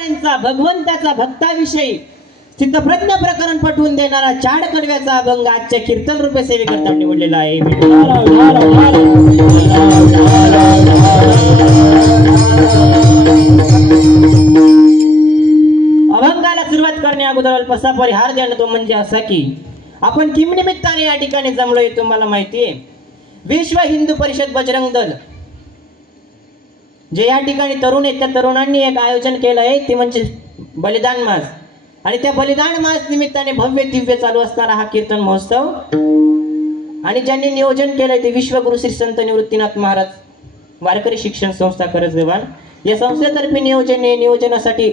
तुकोबारायांचा भगवंताचा भक्ताविषयी चित्तप्रज्ञ प्रकरण पटवून देणारा चाड कडव्याचा अभंग आजच्या कीर्तन रूपे सेवेकरता निवडलेला आहे. अभंगाला सुरुवात करण्या अगोदर अल्पसा परिहार देणं तो म्हणजे असा की आपण किम निमित्ताने या ठिकाणी जमलोय तुम्हाला माहिती आहे. विश्व हिंदू परिषद बजरंग दल जे या ठिकाणी तरुण आहेत त्या तरुणांनी एक आयोजन केलं आहे ते म्हणजे बलिदान मास. आणि त्या बलिदान मास निमित्ताने भव्य दिव्य चालू असणारा हा कीर्तन महोत्सव आणि ज्यांनी नियोजन केलंय ते विश्वगुरु श्री संत निवृत्तीनाथ महाराज वारकरी शिक्षण संस्था करजदेवान या संस्थेतर्फे नियोजनासाठी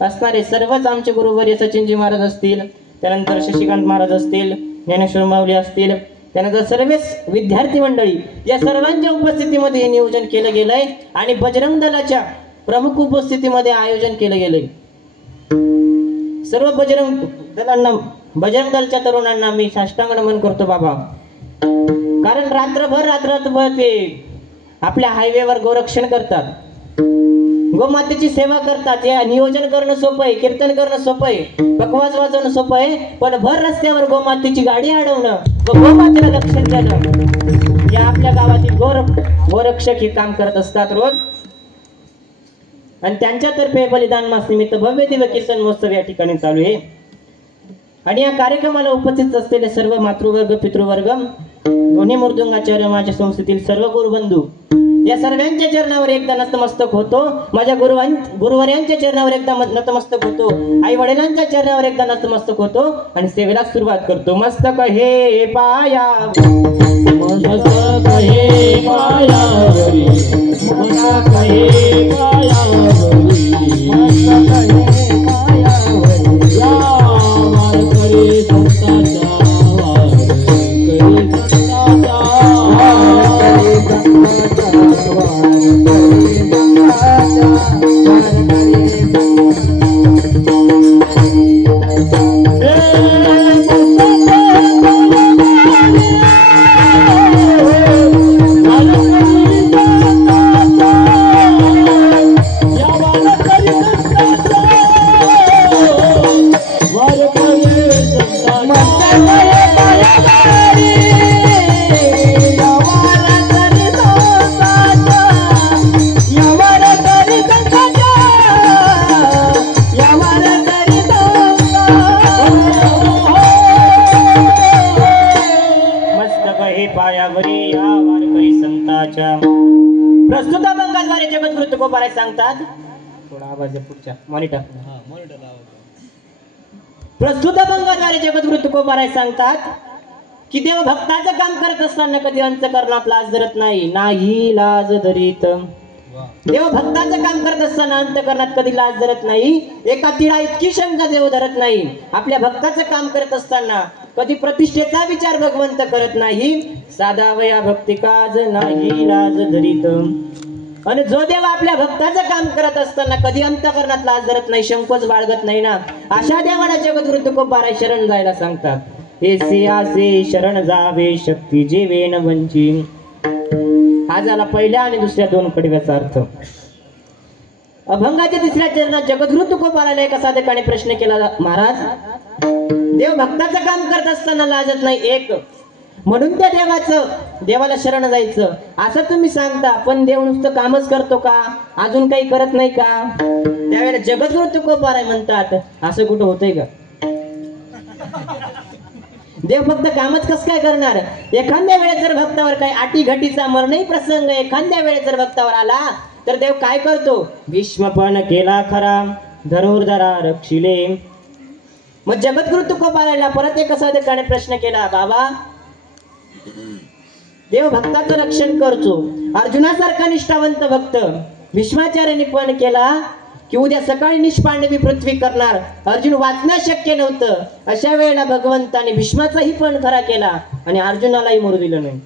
असणारे सर्वच आमचे गुरुवर्य सचिनजी महाराज असतील, त्यानंतर शशिकांत महाराज असतील, ज्ञानेश्वर माऊली असतील, त्यानंतर सर्वच विद्यार्थी मंडळी या सर्वांच्या उपस्थितीमध्ये हे नियोजन केलं गेलंय आणि बजरंग दलाच्या प्रमुख उपस्थितीमध्ये आयोजन केलं गेलंय. सर्व बजरंग दलच्या तरुणांना मी साष्टांग नमन करतो बाबा. कारण रात्रभर ते आपल्या हायवेवर गोरक्षण करतात, गोमातेची सेवा करतात. या नियोजन करणं सोपं आहे, कीर्तन करणं सोपं आहे, पकवाज वाजवणं सोपं आहे, पण भर रस्त्यावर गोमातेची गाडी अडवणं व गोमातेला रक्षण देणं या आपल्या गावातील गोरक्षक हे काम करत असतात रोज. आणि त्यांच्यातर्फे बलिदान मास निमित्त भव्य दिव्य कीर्तन महोत्सव या ठिकाणी चालू आहे. आणि या कार्यक्रमाला उपस्थित असलेले सर्व मातृवर्ग पितृवर्ग दोन्ही मृदुंगाचार्य माझ्या संस्थेतील सर्व गुरुबंधू या सर्वांच्या चरणावर एकदा नतमस्तक होतो. माझ्या गुरुवर्यांच्या चरणावर एकदा नतमस्तक होतो, आई वडिलांच्या चरणावर एकदा नतमस्तक होतो आणि सेवेला सुरुवात करतो. मस्तक हे पाया प्रस्तुत अभंगाद्वारे जगद्गुरु तुकोबाराय सांगतात. थोडा आवाज पुढच्या मॉनिटर. प्रस्तुत अभंगाद्वारे जगद्गुरु तुकोबाराय सांगतात की देव भक्ताचं काम करत असताना कधी अंतकरणात लाज धरत नाही लाज धरीत. देव भक्ताचं काम करत असताना अंतकरणात कधी लाज धरत नाही, एका तिळा इतकी शंका देव धरत नाही. आपल्या भक्ताचं काम करत असताना कधी प्रतिष्ठेचा विचार भगवंत करत नाही. साधा वया भक्ती काज नाही लाज धरीत. आणि जो देव आपल्या भक्ताचं काम करत असताना कधी अंतकरणात लाज धरत नाही, संकोच बाळगत नाही ना, अशा देवाला जगद्गुरु तुकोबाराय शरण जायला सांगतात. एसे आसे शरण जावे शक्ती जेवेन वंची. हा झाला पहिल्या आणि दुसऱ्या दोन कडव्याचा अर्थ. अभंगाच्या तिसऱ्या चरणात जगद्गुरु तुकोबारायला एका साधकाने प्रश्न केला, महाराज देव भक्ताचं काम करत असताना लाजत नाही एक, म्हणून त्या देवाला शरण जायचं असं तुम्ही सांगता, पण देव नुसतं कामच करतो का, अजून काही करत नाही का? त्यावेळेला जगद्गुरु तुकोबाराय म्हणतात, असं कुठं होतंय का? देव फक्त कामच कस काय करणार? एखाद्या वेळेस जर भक्तावर काही आटी घटीचा मरणही प्रसंग एखाद्या वेळेस जर भक्तावर आला तर देव काय करतो? भीष्मपण केला खरा धनुर्धरा रक्षिले. मग जगद्गुरु तुकोबारायला परत एक साधकाने प्रश्न केला, बाबा देव भक्ताचं रक्षण करतो, अर्जुनासारखा निष्ठावंत भक्त भीष्माचार्याने पण केला की उद्या सकाळी निष्पांडवी पृथ्वी करणार, अर्जुन वाचणं शक्य नव्हतं. अशा वेळेला भगवंताने भीष्माचाही पण खरा केला आणि अर्जुनालाही मरू दिलं नाही.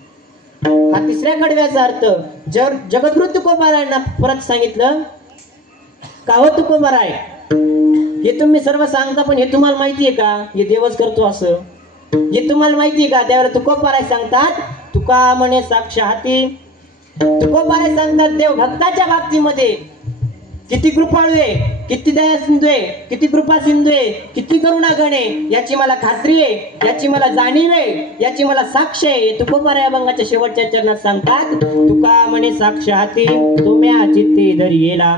हा तिसऱ्या कडव्याचा अर्थ जगद्गुरु तुकोबारायांना परत सांगितलं. का हो तुकोबाराय, हे तुम्ही सर्व सांगता पण हे तुम्हाला माहितीये का हे देवच करतो असं? हे तुम्हाला माहितीये का? त्यावेळेला तुकोबाराय सांगतात, तुका म्हणे साक्षाती. तुकोबाराय सांगतात देव भक्ताच्या बाबतीमध्ये किती कृपाळू आहे, किती दया सिंधू आहे, किती कृपा सिंधू आहे, किती करुणा गण आहे, याची मला खात्री आहे, याची मला जाणीव आहे, याची मला साक्ष आहे. तुकोबा या अभंगाच्या शेवटच्या चरणात सांगतात, तुका म्हणे साक्ष हाती तुम्या चित्ती धरी येला,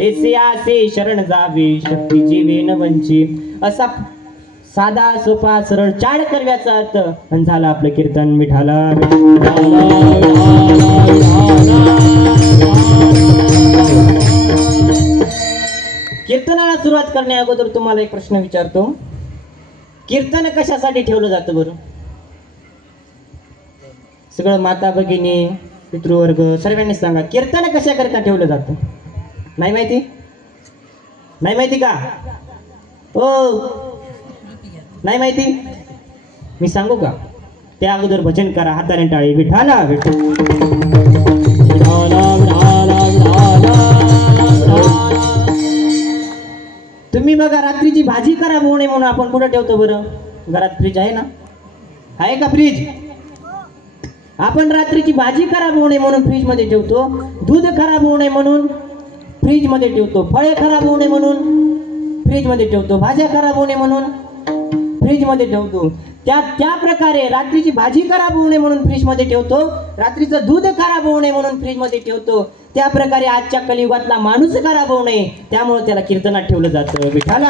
ऐसे आसे शरण जावे शक्ती जीवे न वंची. असा साधा सोपा सरळ चाड करव्याचा अर्थ आणि झाला आपलं कीर्तन. विठाला कीर्तनाला सुरुवात करण्या अगोदर तुम्हाला एक प्रश्न विचारतो, कीर्तन कशासाठी ठेवलं जातं बरं? सगळं माता भगिनी पितृवर्ग सर्वांनी सांगा, कीर्तन कशाकरता ठेवलं जातं? नाही माहिती? नाही माहिती का? ओ नाही माहिती? मी सांगू का? त्या अगोदर भजन करा, हाताने टाळी. विठाला तुम्ही बघा, रात्रीची भाजी खराब होऊ नये म्हणून आपण कुठं ठेवतो बरं? घरात फ्रीज आहे ना? आहे का फ्रीज? आपण रात्रीची भाजी खराब होऊ नये म्हणून फ्रीज मध्ये ठेवतो, दूध खराब होऊ नये म्हणून फ्रीज मध्ये ठेवतो, फळे खराब होऊ नये म्हणून फ्रीज मध्ये ठेवतो, भाज्या खराब होऊ नये म्हणून फ्रीज मध्ये ठेवतो. त्या प्रकारे रात्रीची भाजी खराब होऊ नये म्हणून फ्रीज मध्ये ठेवतो, रात्रीचं दूध खराब होऊ नये म्हणून फ्रीज मध्ये ठेवतो. त्या प्रकारे आजच्या कलियुगातला माणूस खराब होऊ नये त्यामुळे त्याला कीर्तनात ठेवलं जातं. विठाला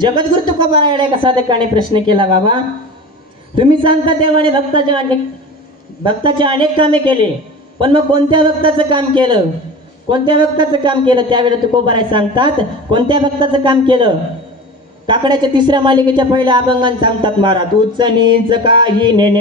जगद्गुरु तुकोबा रायडे कसा देखाने प्रश्न केला, बाबा तुम्ही सांगता तेव्हा भक्ताचे अनेक कामे केले, पण मग कोणत्या भक्ताचं काम केलं? कोणत्या भक्ताचं काम केलं? त्यावेळेला तुकोबा राय सांगतात, कोणत्या भक्ताचं काम केलं? काकड्याच्या 3ऱ्या मालिकेच्या पहिल्या अभंगात सांगतात महाराज, उच्च नीच काही नेने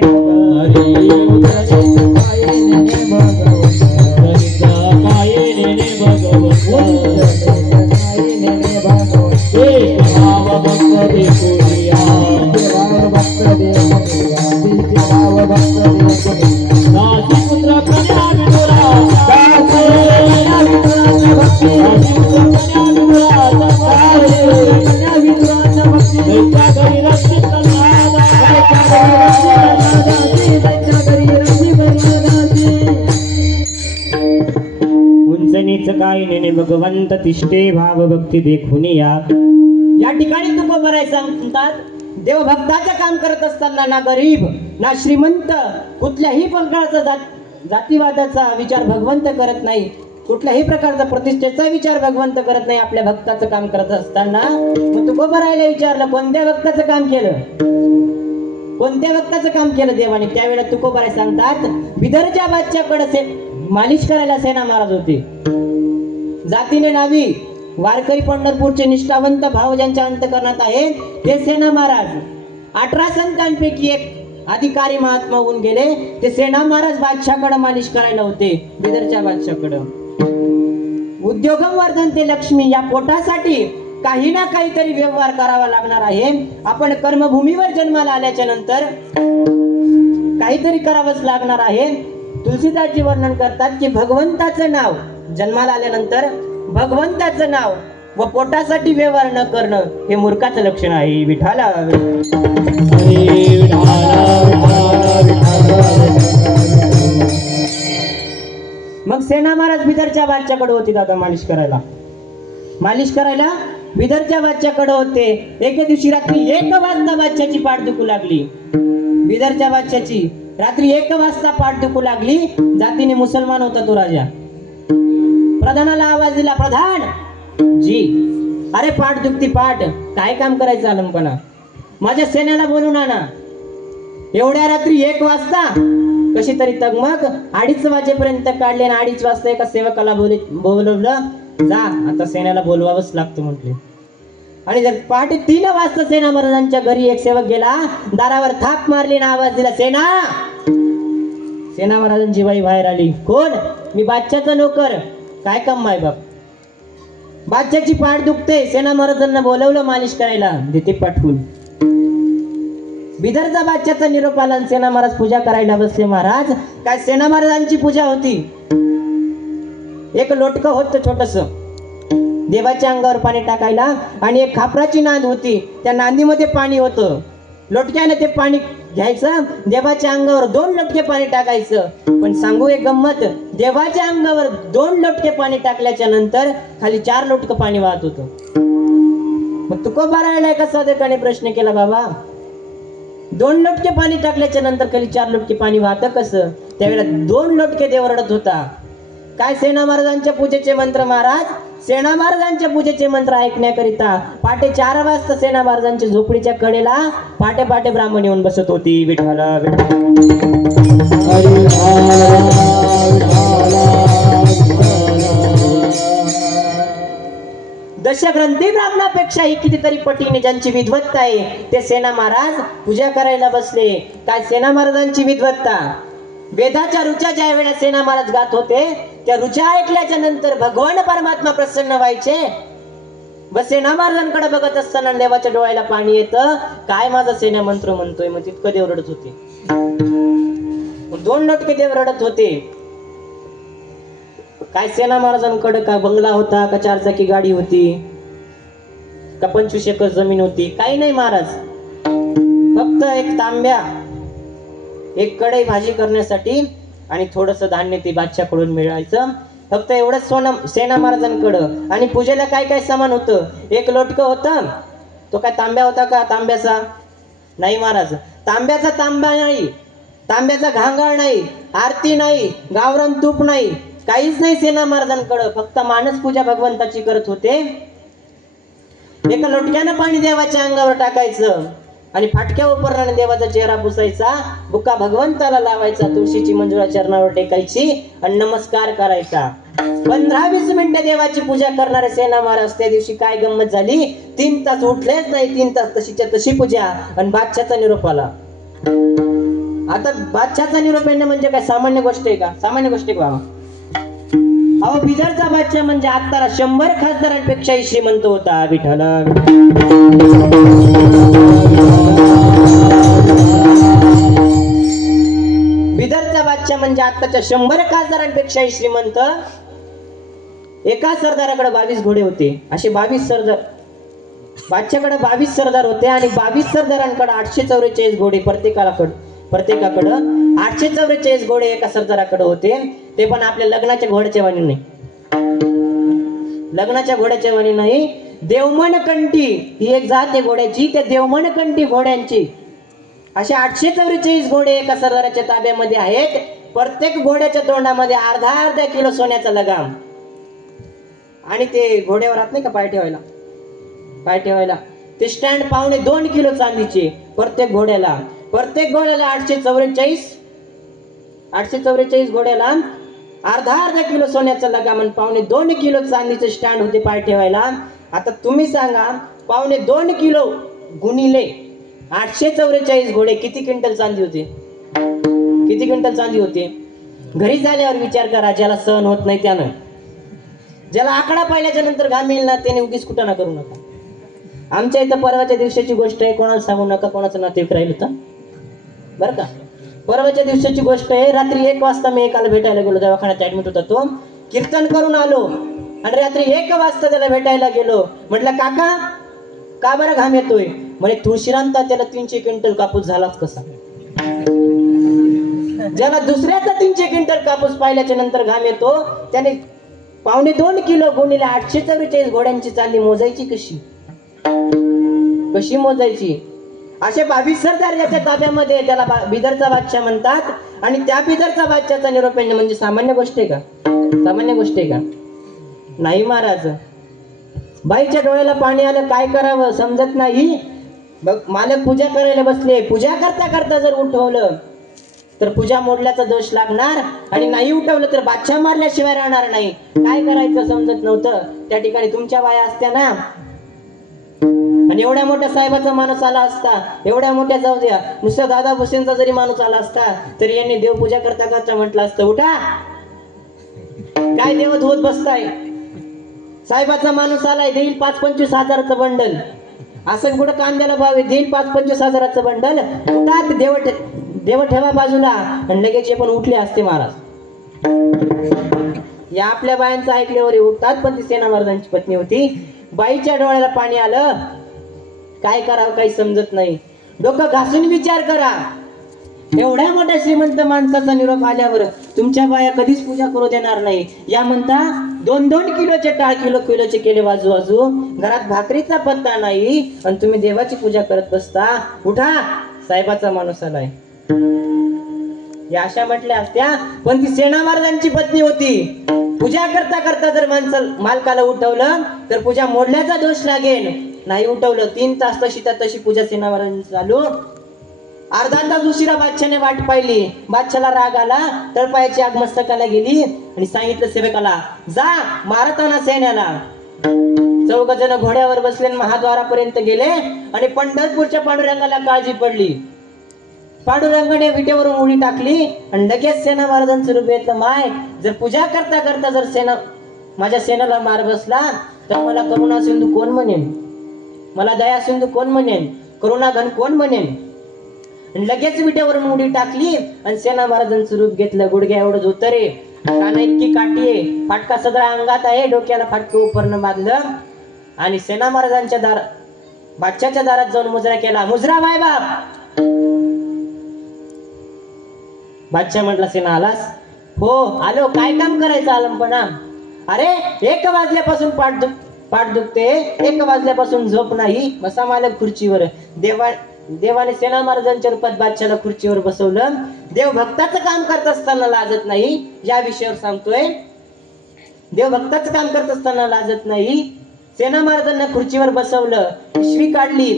उंचनीच काय नेने भगवंत तिष्ठे भाव भक्ती देखून या. या ठिकाणी तुकोबा राय सांगतात, देवभक्ताचं काम करत असताना ना गरीब ना श्रीमंत कुठल्याही प्रकारचा जातीवादाचा विचार भगवंत करत नाही, कुठल्याही प्रकारचा प्रतिष्ठेचा विचार भगवंत करत नाही. आपल्या भक्ताचं काम करत असताना मग तुकोबा रायला विचारलं, कोणत्या भक्ताचं काम केलं? कोणत्या भक्ताचं काम केलं देवाने? त्यावेळेला तुकोबा राय सांगतात, बिदरच्या बादशाहकडे मालिश करायला सेना महाराज होते. जातीने नावी वारकरी पंढरपूरचे निष्ठावंत भाव ज्यांच्या अंतकरणात आहेत ते सेना महाराज. 18 संतांपैकी एक अधिकारी महात्मा होऊन गेले, ते सेना महाराज बादशाहकडे मालिश करायला होते, बिदरच्या बादशाहकडे. उद्योगम वर्धन ते लक्ष्मी या पोटासाठी काही ना काहीतरी व्यवहार करावा लागणार आहे. आपण कर्मभूमीवर जन्माला आल्याच्या नंतर काहीतरी करावंच लागणार आहे. तुलसीदासजी वर्णन करतात की भगवंताचं नाव जन्माला आल्यानंतर भगवंताचं नाव व पोटासाठी व्यवहार न करणं हे मूर्खाचं लक्षण आहे. विठाला मग सेना महाराज बिदरच्या बादशाहकडे होते दादा मालिश करायला बिदरच्या बादशाहकडे होते. एके दिवशी रात्री 1 वाजता बादशाहची पाठ दुखू लागली. बिदरच्या बादशाहची रात्री 1 वाजता पाठ दुखू लागली. जातीने मुसलमान होता तो राजा. प्रधानाला आवाज दिला, प्रधान जी, अरे पाठ दुखती पाठ, काय काम करायचं आलमपणा, माझ्या सेनेला बोलून आणा. एवढ्या रात्री 1 वाजता कशी तरी तगमग 2:30 वाजेपर्यंत काढले आणि 2:30 वाजता एका सेवकाला बोलवलं, जा आता सेनेला बोलवावंच लागतं म्हटले. आणि जर पहाटे 3 वाजता सेना महाराजांच्या घरी एक सेवक गेला, दारावर थाप मारली ना आवाज दिला, सेना. सेना महाराजांची बाई बाहेर आली, कोण? मी बादशाहचा नोकर, काय काम माय बाप? बादशाहची पाठ दुखते, सेना महाराजांना बोलवलं मालिश करायला, देते पाठवून. बिदरचा बादशाहचा निरोप आला, सेना महाराज पूजा करायला बसले. महाराज काय सेना महाराजांची पूजा होती. एक लोटकं होतं छोटस देवाच्या अंगावर पाणी टाकायला, आणि एक खापराची नांद होती, त्या नांदीमध्ये पाणी होतं. लोटक्याने ते पाणी घ्यायचं, देवाच्या अंगावर 2 लोटके पाणी टाकायचं. पण सांगू एक गंमत, देवाच्या अंगावर 2 लोटके पाणी टाकल्याच्या नंतर खाली 4 लोटकं पाणी वाहत होतं. मग तुकोबा राहिला एका साधकाने प्रश्न केला, बाबा 2 लोटके पाणी टाकल्याच्या नंतर खाली 4 लोटके पाणी वाहतं कसं? त्यावेळेला 2 लोटके देव रडत होता. काय? सेना महाराजांच्या पूजेचे मंत्र. महाराज सेना महाराजांच्या पूजेचे मंत्र ऐकण्याकरिता पहाटे 4 वाजता सेना महाराजांच्या झोपडीच्या कडेला पहाटे पहाटे ब्राह्मण येऊन बसत होती. विठ्ठला दशग्रंथी ब्राह्मणापेक्षाही कितीतरी पटीने ज्यांची विद्वत्ता आहे ते सेना महाराज पूजा करायला बसले. काय सेना महाराजांची विद्वत्ता? वेदाच्या ऋचा ज्या वेळेला सेना महाराज गात होते त्या ऋचा ऐकल्याच्या नंतर भगवान परमात्मा प्रसन्न व्हायचे. बस सेना महाराजांकडे बघत असताना देवाच्या डोळ्याला पाणी येतं. काय माझा सेना मंत्र म्हणतोय? मग तितकं देव रडत होते. 2 लोटके देव रडत होते. काय सेना महाराजांकडे का बंगला होता, का 4 चाकी गाडी होती, का 25 एकर जमीन होती? काही नाही महाराज, फक्त एक तांब्या, एक कढई भाजी करण्यासाठी आणि थोडस धान्य ते बादशाकडून मिळायचं. फक्त एवढंच सोनं सेना महाराजांकडं. आणि पूजेला काय काय सामान होतं? एक लोटकं होतं. तो काय तांब्या होता का तांब्याचा? नाही महाराज, तांब्याचा तांब्या नाही, तांब्याचा घांगाळ नाही, आरती नाही, गावरान तूप नाही, काहीच नाही सेना महाराजांकडं. फक्त मानस पूजा भगवंताची करत होते. एका लोटक्यानं पाणी देवाच्या अंगावर टाकायचं आणि फाटक्या उपरणाने देवाचा चेहरा पुसायचा, बुका भगवंताला लावायचा, तुळशीची मंजुळा चरणावर टेकायची आणि नमस्कार करायचा. 15-20 मिनिटं देवाची पूजा करणारे सेना महाराज त्या दिवशी काय गंमत झाली, 3 तास उठलेच नाही. 3 तास तशीच्या तशी पूजा आणि बादशाचा निरोप आला. आता बादशाचा निरोप येणं म्हणजे काय सामान्य गोष्ट आहे का? सामान्य गोष्ट आहे का? अहो बिदरचा बादशाह म्हणजे आत्ताला 100 खासदारांपेक्षाही श्रीमंत होता. विठ्ठला बिदरचा बादशाह म्हणजे आत्ताच्या 100 खासदारांपेक्षाही श्रीमंत. एका सरदाराकडे 22 घोडे होते. असे 22 सरदार, बादशाहकडे 22 सरदार होते आणि 22 सरदारांकडे 844 घोडे. प्रत्येकाकडं 844 घोडे एका सरदाराकडे होते. ते पण आपल्या लग्नाच्या घोड्याच्या वाणी नाही, लग्नाच्या घोड्याच्या वाणी नाही. देवमनकंठी ही एक जात आहे घोड्याची, त्या देवमनकंठी घोड्यांची असे 844 घोडे एका सरदाराच्या ताब्यामध्ये आहेत. प्रत्येक घोड्याच्या तोंडामध्ये अर्धा किलो सोन्याचा लगाम. आणि ते घोड्यावर राहत नाही का पाय ठेवायला ते स्टँड 2.25 किलो चांदीचे प्रत्येक घोड्याला. 844 घोड्याला अर्धा किलो सोन्याचा लगाम आणि 2.25 किलो चांदीचे स्टँड होते पाय ठेवायला. आता तुम्ही सांगा 2.25 किलो गुणिले 844 घोडे किती क्विंटल चांदी होते? किती क्विंटल चांदी होते? घरी झाल्यावर विचार करा. ज्याला सहन होत नाही त्यानं, ज्याला आकडा पाहिल्याच्या नंतर घाम येईल ना त्याने उगीच कुटाणा करू नका. आमच्या इथं परवाच्या दिवसाची गोष्ट आहे, कोणाला सांगू नका, कोणाचं नातेवाईक राहिलं तर बरं का. परवाच्या दिवसाची गोष्ट आहे. रात्री 1 वाजता मी एकाला भेटायला गेलो, दवाखान्यात ऍडमिट होता तो. कीर्तन करून आलो आणि रात्री 1 वाजता त्याला भेटायला गेलो. म्हटलं काका का बरं घाम येतोय? म्हणे तुळशीरांता त्याला 300 क्विंटल कापूस झालाच कसा. ज्याला दुसऱ्याचा 300 क्विंटल कापूस पाहिल्याच्या नंतर घाम येतो त्याने 2.25 किलो गुणिले 844 घोड्यांची चांदी मोजायची कशी मोजायची? असे 22 सरदार ज्याच्या ताब्यामध्ये, त्याला बिदरचा बादशाह म्हणतात. आणि त्या बिदरचा बादशाहचा निरोप येणं म्हणजे सामान्य गोष्ट आहे का? सामान्य गोष्ट आहे का? नाही महाराज. बाईच्या डोळ्याला पाणी आलं, काय करावं समजत नाही. मालक पूजा करायला बसले. पूजा करता करता जर उठवलं तर पूजा मोडल्याचा दोष लागणार आणि नाही उठवलं तर बादशाह मारल्याशिवाय राहणार नाही. काय करायचं समजत नव्हतं. त्या ठिकाणी तुमच्या बाया असत्या ना, आणि एवढ्या मोठ्या साहेबाचा माणूस आला असता, एवढ्या मोठ्या जाऊ द्या नुसतं दादा भुसेनचा जरी माणूस आला असता तरी यांनी देवपूजा करता करता म्हटलं असतं उठा, काय देव धुवत बसताय. साहेबाचा माणूस आलाय, देईल 5-25 हजाराचं बंडल. असं कुठं कांद्याला भाव आहे, देईल 5-25 हजाराचं बंडल. उठात देव ठेवा बाजूला आणि लगेच पण उठले असते महाराज. या आपल्या बायांचं ऐकल्यावर उठतात. पण ती सेना महाराजांची पत्नी होती. बाईच्या डोळ्याला पाणी आलं, काय करावं काही समजत नाही. डोकं घासून विचार करा. एवढ्या मोठ्या श्रीमंत माणसाचा निरोप आल्यावर तुमच्या बाया कधीच पूजा करू देणार नाही. या म्हणता 2-2 किलोचे टाळ किलोचे केले वाजू घरात भाकरीचा पत्ता नाही आणि तुम्ही देवाची पूजा करत बसता. उठा, साहेबाचा माणूस आलाय. या अशा म्हटल्या असत्या, पण ती सेना महाराजांची पत्नी होती. पूजा करता करता जर मालकाला उठवलं तर पूजा मोडल्याचा दोष लागेल. नाही उठवलं 3 तास तशी पूजा सेना महाराजांची चालू. अर्धा तास उशिरा बादशाने वाट पाहिली. बादशाला राग आला, तळपायाची आग मस्तकाला गेली आणि सांगितलं सेवकाला, जा मारताना सैन्याला. 4 जण घोड्यावर बसले, महाद्वारापर्यंत गेले आणि पंढरपूरच्या पांडुरंगाला काळजी पडली. पांडुरंगाने विटेवरून उडी टाकली आणि लगेच सेना महाराजांचं रूप घेतलं. माय, जर पूजा करता करता जर माझ्या सेनाला मार बसला तर मला करुणा सिंधू कोण म्हणेन, मला दया सिंधू कोण म्हणेन, करुणा घन कोण म्हणेन. लगेच विटेवरून उडी टाकली आणि सेना महाराजांचं रूप घेतलं. गुडघ्या एवढं धोतरे, काना इतकी काठी आहे, फाटका सदरा अंगात आहे, डोक्याला फाटकं उपरणं बांधलं आणि सेना महाराजांच्या बादशाच्या दारात जाऊन मुजरा केला. मुजरा बाय बाप. बादशाह म्हटला, सेना आलास? हो आलो. काय काम करायचं आलमपणा? अरे 1 वाजल्यापासून पाठ दुखते, 1 वाजल्यापासून झोप नाही. बसा मालक खुर्चीवर. देवाने सेना महाराजांच्या रूपात बादशाला खुर्चीवर बसवलं. देव भक्ताचं काम करत असताना लाजत नाही, या विषयावर सांगतोय. देव भक्ताचं काम करत असताना लाजत नाही. सेना महाराजांना खुर्चीवर बसवलं. पिशवी काढली,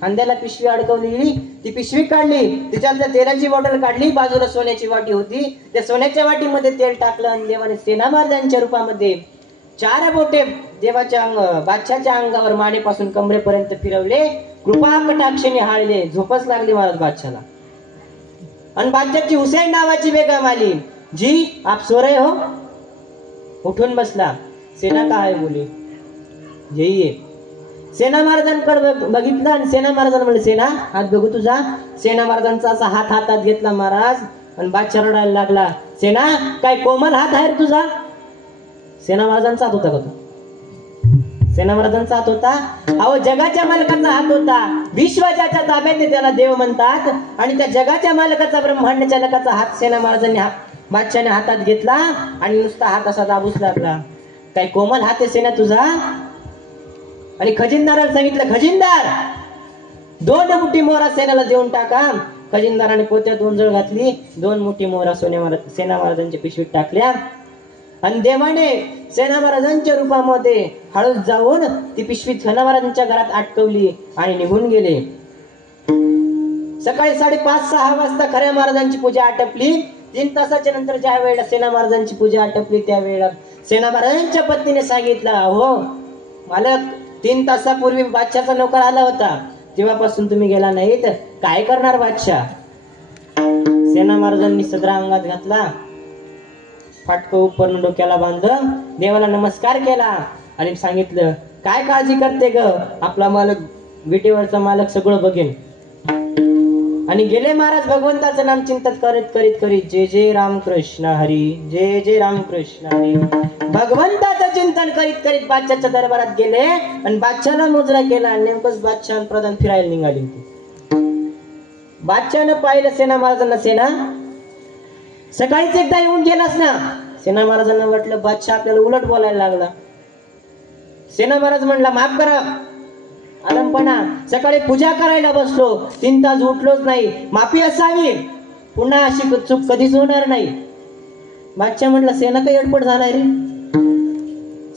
खांद्याला पिशवी अडकवली. ती पिशवी काढली, तिच्यातल्या तेलाची बॉटल काढली. बाजूला सोन्याची वाटी होती, त्या सोन्याच्या वाटीमध्ये तेल टाकलं आणि देवाने सेना महाराजांच्या रूपामध्ये 4 बोटे देवाच्या बादशाच्या अंगावर मानेपासून कमरेपर्यंत फिरवले. कृपा कटाक्षाने हाळले. झोपच लागली महाराज बादशाला. आणि बादशाची हुसेन नावाची बेगम आली. जी आप सो रहे हो? उठून बसला. सेना का है बोले. येई सेना महाराजांकडे बघितलं आणि सेना महाराजांना म्हणले, सेना हात बघू तुझा. सेना महाराजांचा असा हात हातात घेतला महाराज आणि बादशाह रडायला लागला. सेना, काय कोमल हात आहे रे तुझा? सेना महाराजांचा हात होता का तो? सेना महाराजांचा हात होता. अहो, जगाच्या मालकाचा हात होता. विश्वाच्या ताब्यात त्याला देव म्हणतात. आणि त्या जगाच्या मालकाचा, ब्रह्मांड चालकाचा हात सेना महाराजांनी बादशाने हातात घेतला आणि नुसता हात असा दाबूच लागला. काय कोमल हात आहे सेना तुझा? आणि खजिनदाराला सांगितलं, खजिनदार 2 मुठी मोहरा सेनाला देऊन टाका. खजिनदाराने पोत्यात 2 जळ घातली. 2 मुठी मोहरा सेना महाराजांच्या पिशवीत टाकल्या आणि देवाने सेना महाराजांच्या रूपामध्ये हळूच जाऊन ती पिशवी सेना महाराजांच्या घरात अटकवली आणि निघून गेले. सकाळी 5:30-6 वाजता खऱ्या महाराजांची पूजा आटपली. 3 तासाच्या नंतर ज्या वेळेला सेना महाराजांची पूजा आटपली त्यावेळेला सेना महाराजांच्या पत्नीने सांगितलं, हो मालक, 3 तासापूर्वी बादशाचा नौकर आला होता, तेव्हापासून तुम्ही गेला नाही तर काय करणार बादशाह? सेना महाराजांनी सदरा अंगात घातला, फाटकं उपरण डोक्याला बांधलं, देवाला नमस्कार केला आणि सांगितलं, काय काळजी करते ग, आपला मालक, विटेवरचा मालक सगळं बघेन. आणि गेले महाराज भगवंताचं नाम चिंतन करीत जय जय रामकृष्ण हरी, जय जय रामकृष्ण हरी. भगवंताचं चिंतन करीत बादशाच्या दरबारात गेले आणि बादशाला मुजरा केला. नेमकंच बादशाह प्रधान फिरायला निघाली होती. बादशाहनं पाहिलं सेना महाराजांना, सेना सकाळीच एकदा येऊन गेलास ना. सेना महाराजांना वाटलं बादशाह आपल्याला उलट बोलायला लागला. सेना महाराज म्हणला, माफ करा आलमपणा, सकाळी पूजा करायला बसलो, 3 तास उठलोच नाही, माफी असावी, पुन्हा अशी चूक कधीच होणार नाही. बादशाह म्हटला, सेना काही अडपड झालाय रे,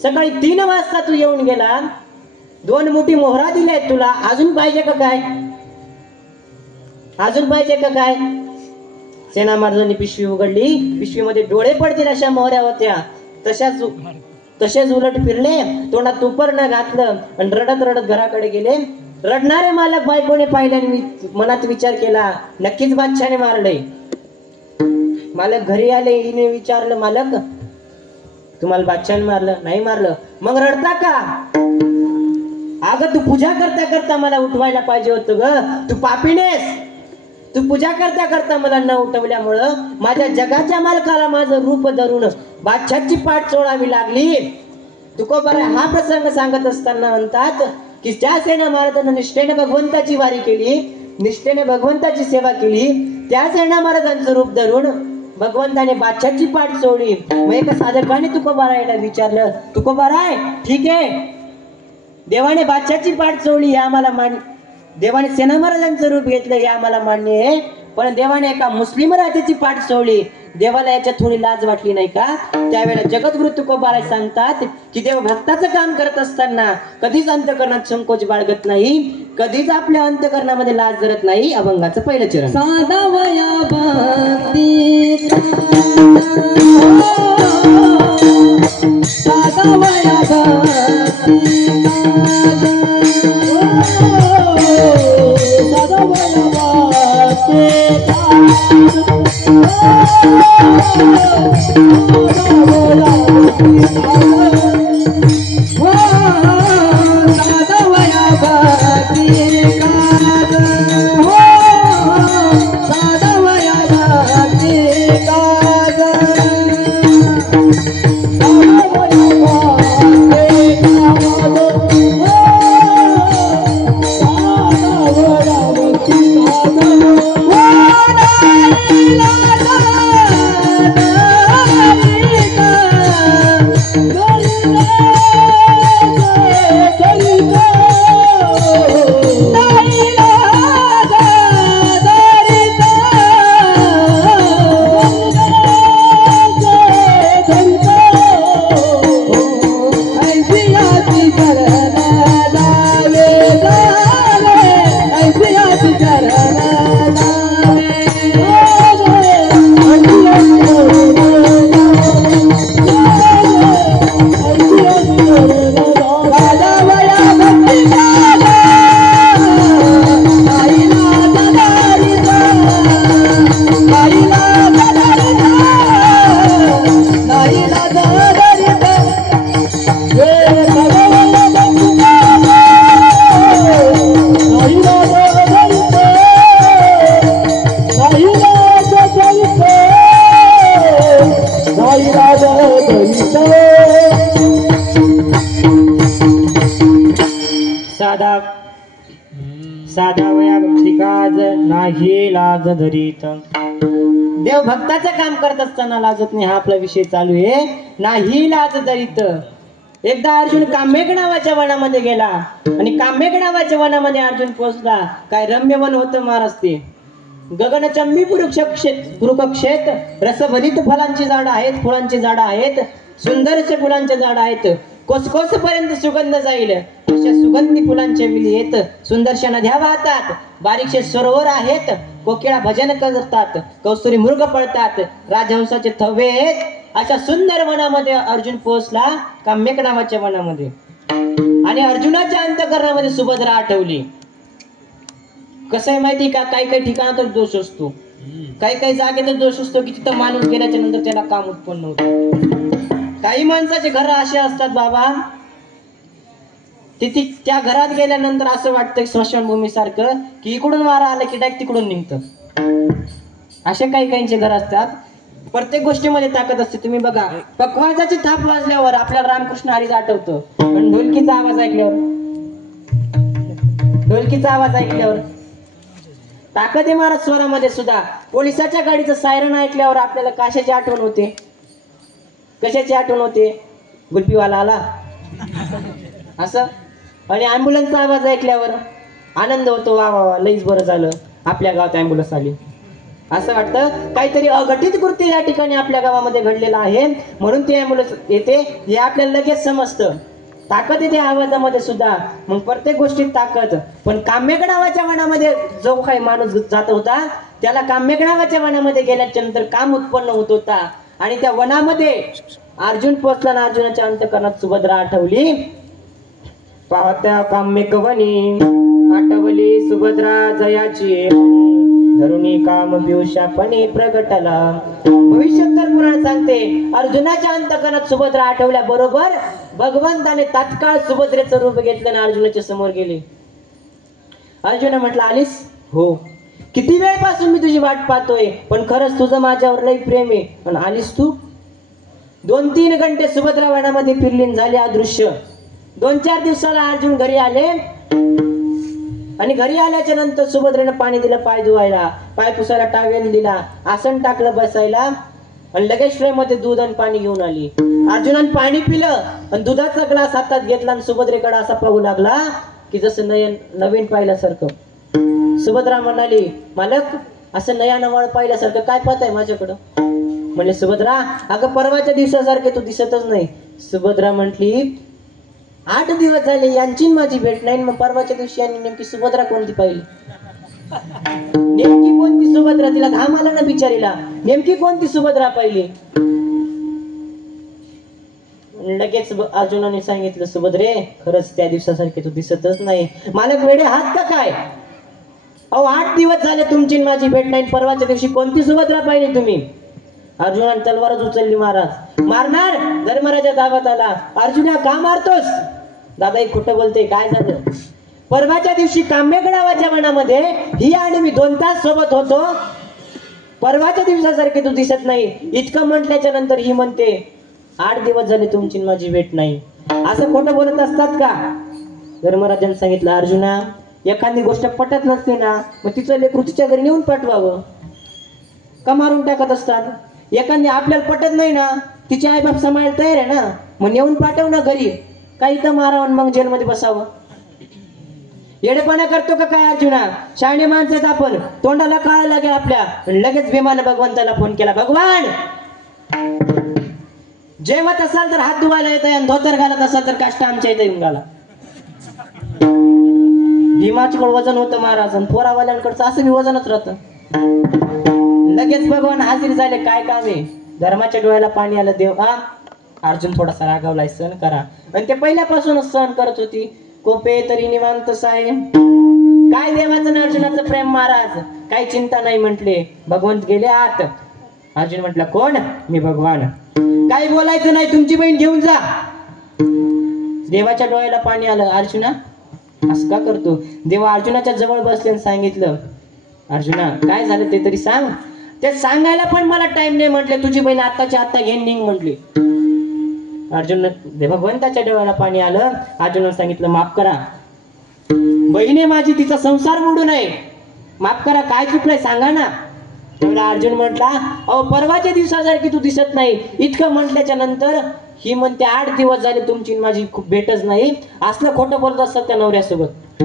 सकाळी 3 वाजता तू येऊन गेला, 2 मोठी मोहरा दिल्यात तुला, अजून पाहिजे का काय, अजून पाहिजे का काय? सेना महाराजांनी पिशवी उघडली, पिशवीमध्ये डोळे पडतील अशा मोहऱ्या होत्या. तसेच उलट फिरले, तोंडात तुपर्ण घातलं आणि रडत रडत घराकडे गेले. रडणारे मालक बायकोने पाहिल्याने मनात विचार केला, नक्कीच बादशाने मारलंय. मालक घरी आले, हिने विचारलं, मालक तुम्हाला बादशाने मारलं? नाही मारलं. मग रडता का? अगं तू पूजा करता करता मला उठवायला पाहिजे होतं ग, तू पापीनेस. तू पूजा करता करता मला न उठवल्यामुळं माझ्या जगाच्या मालकाला माझं रूप धरून बादशाची पाठ चोळावी लागली. तुकोबारा हा प्रसंग सांगत असताना म्हणतात की त्या सेना महाराजांना निष्ठेने भगवंताची वारी केली, निष्ठेने भगवंताची सेवा केली, त्याच अण्णा महाराजांचं रूप धरून भगवंताने बादशाची पाठ सोडली. मग एका साधकाने तुकोबारायला विचारलं, तुकोबाराय ठीक आहे, देवाने बादशाची पाठ सोडली, या आम्हाला मान्य, देवाने सेना महाराजांचं रूप घेतलं हे आम्हाला मान्य आहे, पण देवाने एका मुस्लिम राजाची पाठ सोडली, देवाला याच्यात थोडी लाज वाटली नाही का? त्यावेळेला जगद्गुरु तुकोबाराय सांगतात की देव भक्ताचं काम करत असताना कधीच अंतकरणात संकोच बाळगत नाही, कधीच आपल्या अंतकरणामध्ये लाज धरत नाही. अभंगाचं पहिलं चरण. साधावया भक्ती साधावया साधावया भक्ती काज नाही लाज धरीत. देव भक्ताचं काम करत असताना लाजत नाही, हा आपला विषय चालू आहे. नाही लाज धरीत. एकदा अर्जुन काम्यक नावाच्या वनामध्ये गेला आणि काम्यक नावाच्या वनामध्ये अर्जुन पोहोचला. काय रम्य वन होतं महाराज ते. गगनचंबी पुरुकक्षेत रसभरित फलांची झाडं आहेत, फुलांची झाडं आहेत, सुंदरसे फुलांचे झाडं आहेत, कोसकोस पर्यंत सुगंध जाईल अशा सुगंधी फुलांच्या वेली येत, सुंदरशा नद्या वाहतात, बारीकशे सरोवर आहेत, कोकिळा भजन करतात, कौस्तुरी मृग पळतात, राजहंसाचे थवे आहेत. अशा सुंदर वनामध्ये अर्जुन पोहोचला, काम्यक नावाच्या वनामध्ये. आणि अर्जुनाच्या अंतकरणामध्ये सुभद्रा आठवली. कसं आहे माहिती का, काही काही ठिकाणातच दोष असतो, काही काही जागेतच दोष असतो की तिथं माणूस गेल्याच्या नंतर त्याला काम उत्पन्न होतं. काही माणसाचे घर असे असतात बाबा, तिथे त्या घरात गेल्यानंतर असं वाटतं स्मशानभूमी सारखं की इकडून वारा आला की डायरेक्ट तिकडून निघतं. असे काही काहींचे घर असतात. प्रत्येक गोष्टीमध्ये ताकद असते. तुम्ही बघा, पकवाजाची थाप वाजल्यावर आपल्याला रामकृष्ण हरीच आठवतं, पण ढोलकीचा आवाज ऐकल्यावर, ढोलकीचा आवाज ऐकल्यावर ताकद आहे महाराज स्वरामध्ये सुद्धा. पोलिसाच्या गाडीचं सायरन ऐकल्यावर आपल्याला कशाची आठवण होते, कशाची आठवण होते? गुलपीवाला आला असं. आणि ॲम्ब्युलन्सचा आवाज ऐकल्यावर आनंद होतो, वा वा वा लईच बरं झालं आपल्या गावात ॲम्ब्युलन्स आली. असं वाटतं काहीतरी अघटित कृत्य या ठिकाणी आपल्या गावामध्ये घडलेलं आहे म्हणून ती ॲम्ब्युलन्स येते, हे आपल्याला लगेच समजतं. ताकद येते आवाजामध्ये सुद्धा. मग प्रत्येक गोष्टीत ताकद. पण काम्यक नावाच्या वनामध्ये जो काही माणूस जात होता त्याला काम्यक नावाच्या वनामध्ये गेल्याच्या नंतर काम उत्पन्न होत होता. आणि त्या वनामध्ये अर्जुन पोचला ना, अर्जुनाच्या अंतकरणात सुभद्रा आठवली. पाहत्या काम्यक वनी आठवली सुभद्रा जयाची, धरुणी काम पियुषापणे प्रगटला. भविष्योत्तर पुराण सांगते अर्जुनाच्या अंतकरणात सुभद्रा आठवल्या बरोबर भगवंताने तात्काळ सुभद्रेचं रूप घेतलं ना अर्जुनाच्या समोर गेले. अर्जुन म्हटलं आलीस? हो. किती वेळपासून मी तुझी वाट पाहतोय, पण खरंच तुझं माझ्यावर लई प्रेम आहे. पण आलीस तू? 2-3 घंटे सुभद्रा वनामध्ये फिरलीन झाले अदृश्य. 2-4 दिवसाला अर्जुन घरी आले. आणि घरी आल्याच्या नंतर सुभद्रेनं पाणी दिलं पाय धुवायला, पाय पुसायला टावेल दिला, आसन टाकलं बसायला आणि लगेच ट्रे मध्ये दूध आणि पाणी घेऊन आली. अर्जुनानं पाणी पिलं आणि दुधाचा ग्लास हातात घेतला आणि सुभद्रेकडे असा पाहू लागला की जसं नवीन पाहिल्यासारखं. सुभद्रा म्हणाली, मालक असं नया नवाळ पाहिल्यासारखं काय पाहत आहे माझ्याकडं? म्हणले सुभद्रा, अगं परवाच्या दिवसासारखे तू दिसतच नाही. सुभद्रा म्हटली, 8 दिवस झाले यांची माझी भेट नाही, मग परवाच्या दिवशी यांनी नेमकी सुभद्रा कोणती पाहिली? नेमकी कोणती सुभद्रा? तिला घाम आला ना बिचारीला. नेमकी कोणती सुभद्रा पाहिली? लगेच अर्जुनाने सांगितलं, सुभद्रे खरंच त्या दिवसासारखे तू दिसतच नाही. मालक वेडे हात का काय? अहो 8 दिवस झाले तुमची माझी भेट नाही, परवाच्या दिवशी कोणती सुभद्रा पाहिली तुम्ही? अर्जुनाने तलवारच उचलली. महाराज मारणार. धर्मराजा दाबात आला. अर्जुना का मारतोस? दादा एक खोटं बोलते, काय झालं? परवाच्या दिवशी काम्यगडावाच्या वनामध्ये ही आणि मी 2 तास सोबत होतो. परवाच्या दिवसासारखे तू दिसत नाही. इतकं म्हटल्याच्या नंतर ही म्हणते 8 दिवस झाले तुमची माझी भेट नाही. असं खोटं बोलत असतात का? धर्मराजाने सांगितलं, अर्जुना एखादी गोष्ट पटत नसते ना, मग तिचं लेकरू तिच्या घरी नेऊन पाठवावं. का मारून टाकत असतात? एखादी आपल्याला पटत नाही ना, तिचे आई बाप सांभाळायला तयार आहे ना, मग नेऊन पाठव ना घरी. काही तर मारावं मग जेलमध्ये बसावं. येडेपणा करतो का काय अर्जुना? शाणे माणसात आपण. तोंडाला काळा लागेल आपल्या. लगेच भीमाने भगवंताला फोन केला, भगवान जेवत असाल तर हात धुवायला येत आहे आणि धोतर घालत असाल तर काष्ट आमच्या इथे येऊन घाला. भीमाचं वजन होतं महाराज आणि पोरावाल्यांकडचं असं बी वजनच राहतं. लगेच भगवान हाजीर झाले. काय काम आहे? धर्माच्या डोळ्याला पाणी आलं. देव अर्जुन थोडासा रागावलाय, सहन करा. आणि ते पहिल्यापासूनच सहन करत होती. कोपे तरी निवांत साहेब. काय देवाचं ना अर्जुनाचं प्रेम महाराज, काही चिंता नाही म्हटले. भगवंत गेले आत. अर्जुन म्हटलं, कोण? मी भगवान. काही बोलायचं नाही, तुमची बहीण घेऊन जा. देवाच्या डोळ्याला पाणी आलं. अर्जुना असं का करतो? देवा अर्जुनाच्या जवळ बसले आणि सांगितलं, अर्जुना काय झालं ते तरी सांग. ते सांगायला पण मला टाइम नाही म्हटले. तुझी बहीण आत्ताच्या आत्ता घेऊन निघ म्हटली. अर्जुन भगवंताच्या डोळ्याला पाणी आलं. अर्जुनाने सांगितलं, माफ करा बहिणी माझी, तिचा संसार मोडू नये. माफ करा, काय चुकलंय सांगा ना. तेवढा अर्जुन म्हटला, अहो परवाच्या दिवसासारखी तू दिसत नाही. इतकं म्हटल्याच्या नंतर ही म्हणते 8 दिवस झाले तुमची माझी खूप भेटच नाही. असलं खोटं बोलत असतात त्या नवऱ्यासोबत.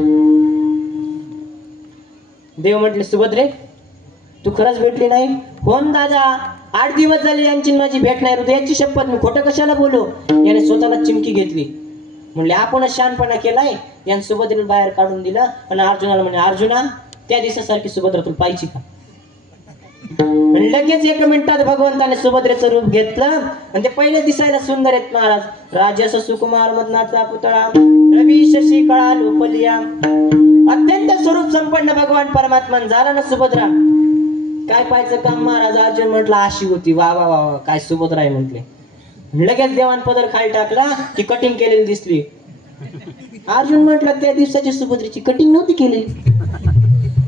देव म्हटले, सुभद्रे तू खरंच भेटली नाही? होन दादा, 8 दिवस झाले यांची माझी भेट नाही. हृदयाची शपथ, मी खोटं कशाला बोलू? याने स्वतःला चिमकी घेतली. म्हणले आपणच शहाणपणा केलाय. याने सुभद्रेला बाहेर काढून दिलं आणि अर्जुनाला म्हणे, अर्जुना त्या दिवसासारखी सुभद्रा तुला पाहिजे का? लगेच 1 मिनिटात भगवंताने सुभद्रेचं रूप घेतलं आणि ते पहिले दिसायला सुंदर आहेत महाराज. राजस सुकुमार मदनाचा पुतळा, रवी शशी कळा लोपलिया, अत्यंत स्वरूप संपन्न भगवान परमात्मा झाला ना सुभद्रा. काय पाहायचं काम महाराज? अर्जुन म्हटलं अशी होती. वा वा वा, काय सुभद्रा आहे म्हटले. लगेच देवान पदर खाली टाकला की कटिंग केलेली दिसली. अर्जुन म्हटलं त्या दिवसाची सुभद्रेची कटिंग नव्हती केलेली.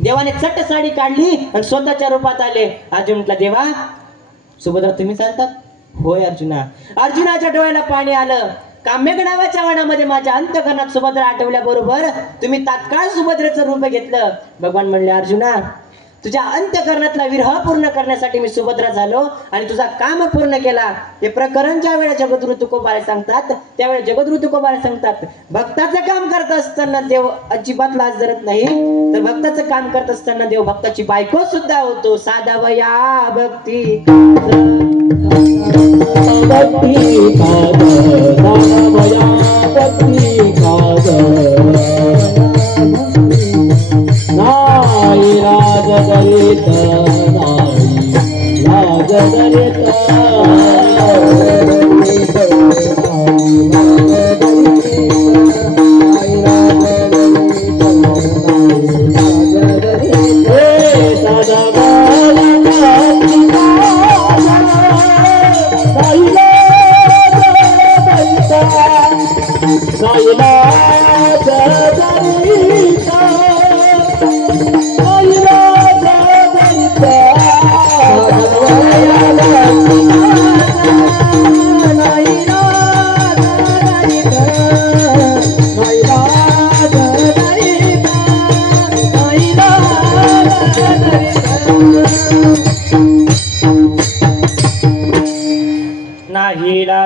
देवाने चट्ट साडी काढली आणि स्वतःच्या रूपात आले. अर्जुन म्हटला, देवा सुभद्रा तुम्ही चालतात? होय अर्जुना. अर्जुनाच्या डोळ्याला पाणी आलं. काम्यगडावाच्या वनामध्ये माझ्या अंतकरणात सुभद्रा आठवल्याबरोबर तुम्ही तात्काळ सुभद्रेचं रूप घेतलं. भगवान म्हणले, अर्जुना तुझ्या अंतकरणातला विरह पूर्ण करण्यासाठी मी सुभद्रा झालो आणि तुझा काम पूर्ण केला. हे प्रकरण ज्या वेळेला जगद्गुरु तुकोबारे सांगतात त्यावेळेस जगद्गुरु तुकोबारे सांगतात, भक्ताचं काम करत असताना देव अजिबात लाज धरत नाही, तर भक्ताचं काम करत असताना देव भक्ताची बायको सुद्धा होतो. साधावया भक्ती भक्ती नाही राज गरित नाही राज गरित Bye.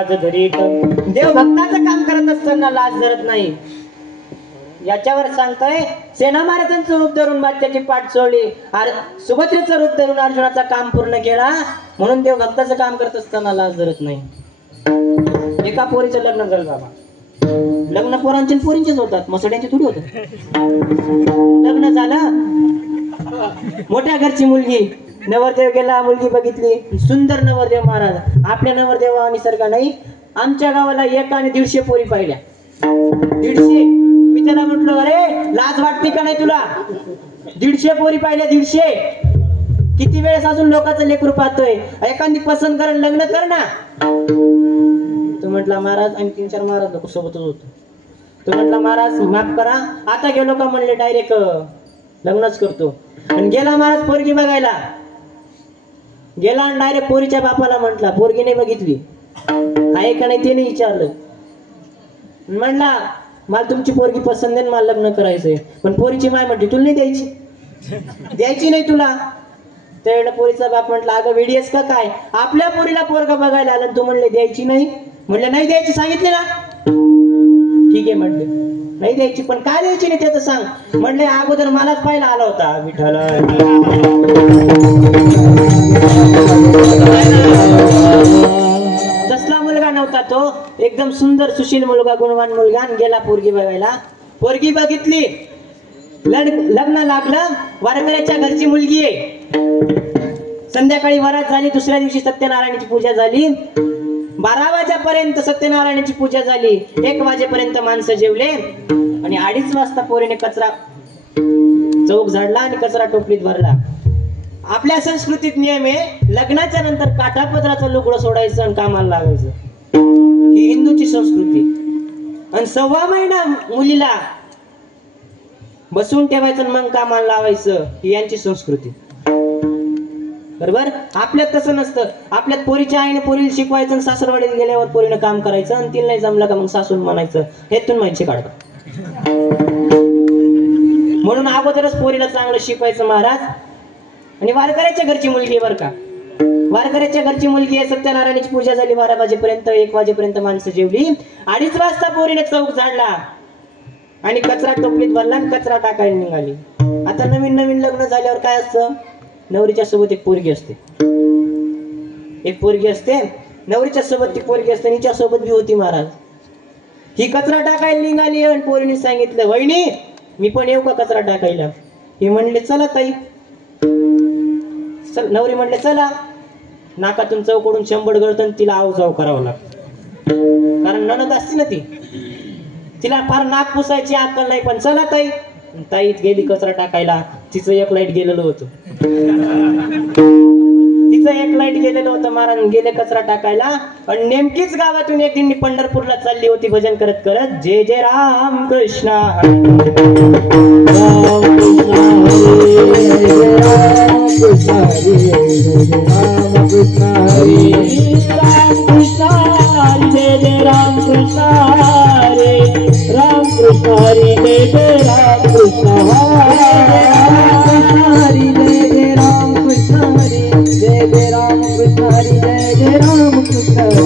लाज धरीत. देव भक्ताचं काम करत असताना लाज धरत नाही. याच्यावर सांगतोय सेना महाराजांचं रूप धरून मात्याची पाठ सोडली, सुभद्रेचं रूप धरून अर्जुनाचं काम पूर्ण केला. म्हणून देव भक्ताचं काम करत असताना लाज धरत नाही. एका पोरीचं लग्न झालं बाबा. लग्न पोरांचे पोरींचेच होतात, मसड्यांचे थोडी होतात. लग्न झालं, मोठ्या घरची मुलगी, नवरदेव गेला, मुलगी बघितली, सुंदर नवरदेव महाराज. आपल्या नवरदेवा निसर्गा नाही, आमच्या गावाला 1 आणि 150 पोरी पाहिल्या. 150. मी त्याला म्हटलं अरे लाज वाटते का नाही तुला? 150 पोरी पाहिल्या. 150. किती वेळेस अजून लोकांचं लेकरू पाहतोय, एखादी पसंत करून लग्न कर ना. तो म्हटला महाराज आम्ही 3-4 महाराज लोक सोबतच होतो. तो म्हटला महाराज माफ करा, आता गेलो का म्हणले डायरेक्ट लग्नच करतो. आणि गेला महाराज पोरगी बघायला. गेला आणि डायरेक्ट पोरीच्या बापाला म्हटला, पोरगी नाही बघितली आहे का नाही ते नाही विचारलं. म्हणला मला तुमची पोरगी पसंत आहे, मला लग्न करायचंय. पण पोरीची माय म्हटली तुला नाही द्यायची, द्यायची नाही तुला. त्यावेळेला पोरीचा बाप म्हटला अगं वेडीस का काय, आपल्या पोरीला पोरगा बघायला आलं तू म्हणले द्यायची नाही. म्हणलं नाही द्यायची सांगितले ना. ठीक आहे म्हणले नाही द्यायची, पण काय द्यायची नाही त्याचं सांग. म्हणले अगोदर मलाच पाहायला आला होता विठ्ठल. तसला मुलगा नव्हता तो, एकदम सुंदर सुशील मुलगा, गुणवान मुलगा. आणि गेला पोरगी बघायला. पोरगी बघितली, लग्न लागलं. वारकऱ्याच्या घरची मुलगी आहे. संध्याकाळी वरात झाली, दुसऱ्या दिवशी सत्यनारायणाची पूजा झाली. 12 वाजेपर्यंत सत्यनारायणाची पूजा झाली. 1 वाजेपर्यंत माणसं जेवले. आणि 2:30 वाजता पोरीने कचरा चौक झाडला आणि कचरा टोपलीत भरला. आपल्या संस्कृतीत नियम आहे लग्नाच्या नंतर काठापदराचं लुगडं सोडायचं आणि कामाला लागायचं. ही हिंदूची संस्कृती. आणि 1.25 महिना मुलीला बसवून ठेवायचं मग कामाला लावायचं, ही यांची संस्कृती. बरोबर. आपल्यात तसं नसतं. आपल्यात पोरीच्या आईने पोरीला शिकवायचं आणि सासरवाडीत गेल्यावर पोरीनं काम करायचं आणि तिला नाही जमलं का मग सासून म्हणायचं हेतून माहिती काढतो. म्हणून अगोदरच पोरीला चांगलं शिकवायचं महाराज. आणि वारकऱ्याच्या घरची मुलगी बरं का, वारकऱ्याच्या घरची मुलगी आहे. सत्यनारायणाची पूजा झाली 12 वाजेपर्यंत. 1 वाजेपर्यंत माणसं जेवली. 2:30 वाजता पोरीने चौक झाडला आणि कचरा टोपलीत भरला आणि कचरा टाकायला निघाली. आता नवीन नवीन लग्न झाल्यावर काय असतं, नवरीच्या सोबत एक पोरगी असते. एक पोरगी असते नवरीच्या सोबत, ती पोरगी असते. हिच्या सोबत बी होती महाराज. ही कचरा टाकायला निघाली आणि पोरीने सांगितलं वहिनी मी पण येऊ का कचरा टाकायला. ही म्हणले चला ताई. नवरी म्हणले चला. नाकातून चौकडून शंभर गळतं तिला आव जाव करावं लागतं, कारण नणद असते ना ती, तिला फार नाक पुसायची अक्कल नाही. पण चला ताई. ताईत गेली कचरा टाकायला. तिचं एक लाईट गेलेलं होतं. तिचं एक लाईट गेलेलं होतं महाराज. गेले कचरा टाकायला आणि नेमकीच गावातून एक दिंडी पंढरपूरला चालली होती भजन करत करत. जय जय राम कृष्ण जय जय राम कृष्ण हरे राम कृष्ण हरे जय जय राम कृष्ण हरे जय जय राम कृष्ण हरे जय जय राम कृष्ण हरे जय जय राम कृष्ण हरे जय जय राम कृष्ण हरे जय जय राम कृष्ण हरे जय राम कृष्ण हरे.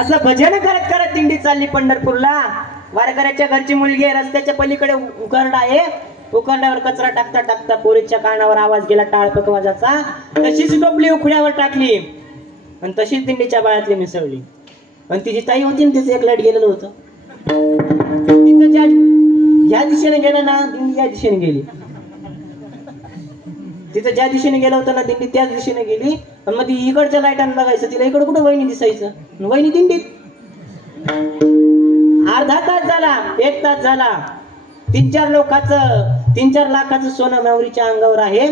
असं भजन करत करत दिंडी चालली पंढरपूरला. वारकऱ्याच्या घरची मुलगी आहे. रस्त्याच्या पलीकडे उकरडा आहे. उकरड्यावर कचरा टाकता टाकता पोरीच्या कानावर आवाज गेला टाळपक आवाजाचा. तशीच टोपली उखड्यावर टाकली आणि तशीच दिंडीच्या बाळातली मिसळली. आणि तिची ताई होती ना, तिचं एक लाईट गेलेलं होतं. तिचं ज्या दिशेने गेलं ना दिंडी या दिशेने गेली. तिथं ज्या दिशेने गेलं होतं ना दिंडी त्याच दिशेने गेली. आणि मग ती इकडच्या लाईटानं बघायचं, तिला इकडं कुठं वहिनी दिसायचं. वहिनी दिंडीत. अर्धा तास झाला, 1 तास झाला. 3-4 लाखाचं सोनं नवरीच्या अंगावर आहे.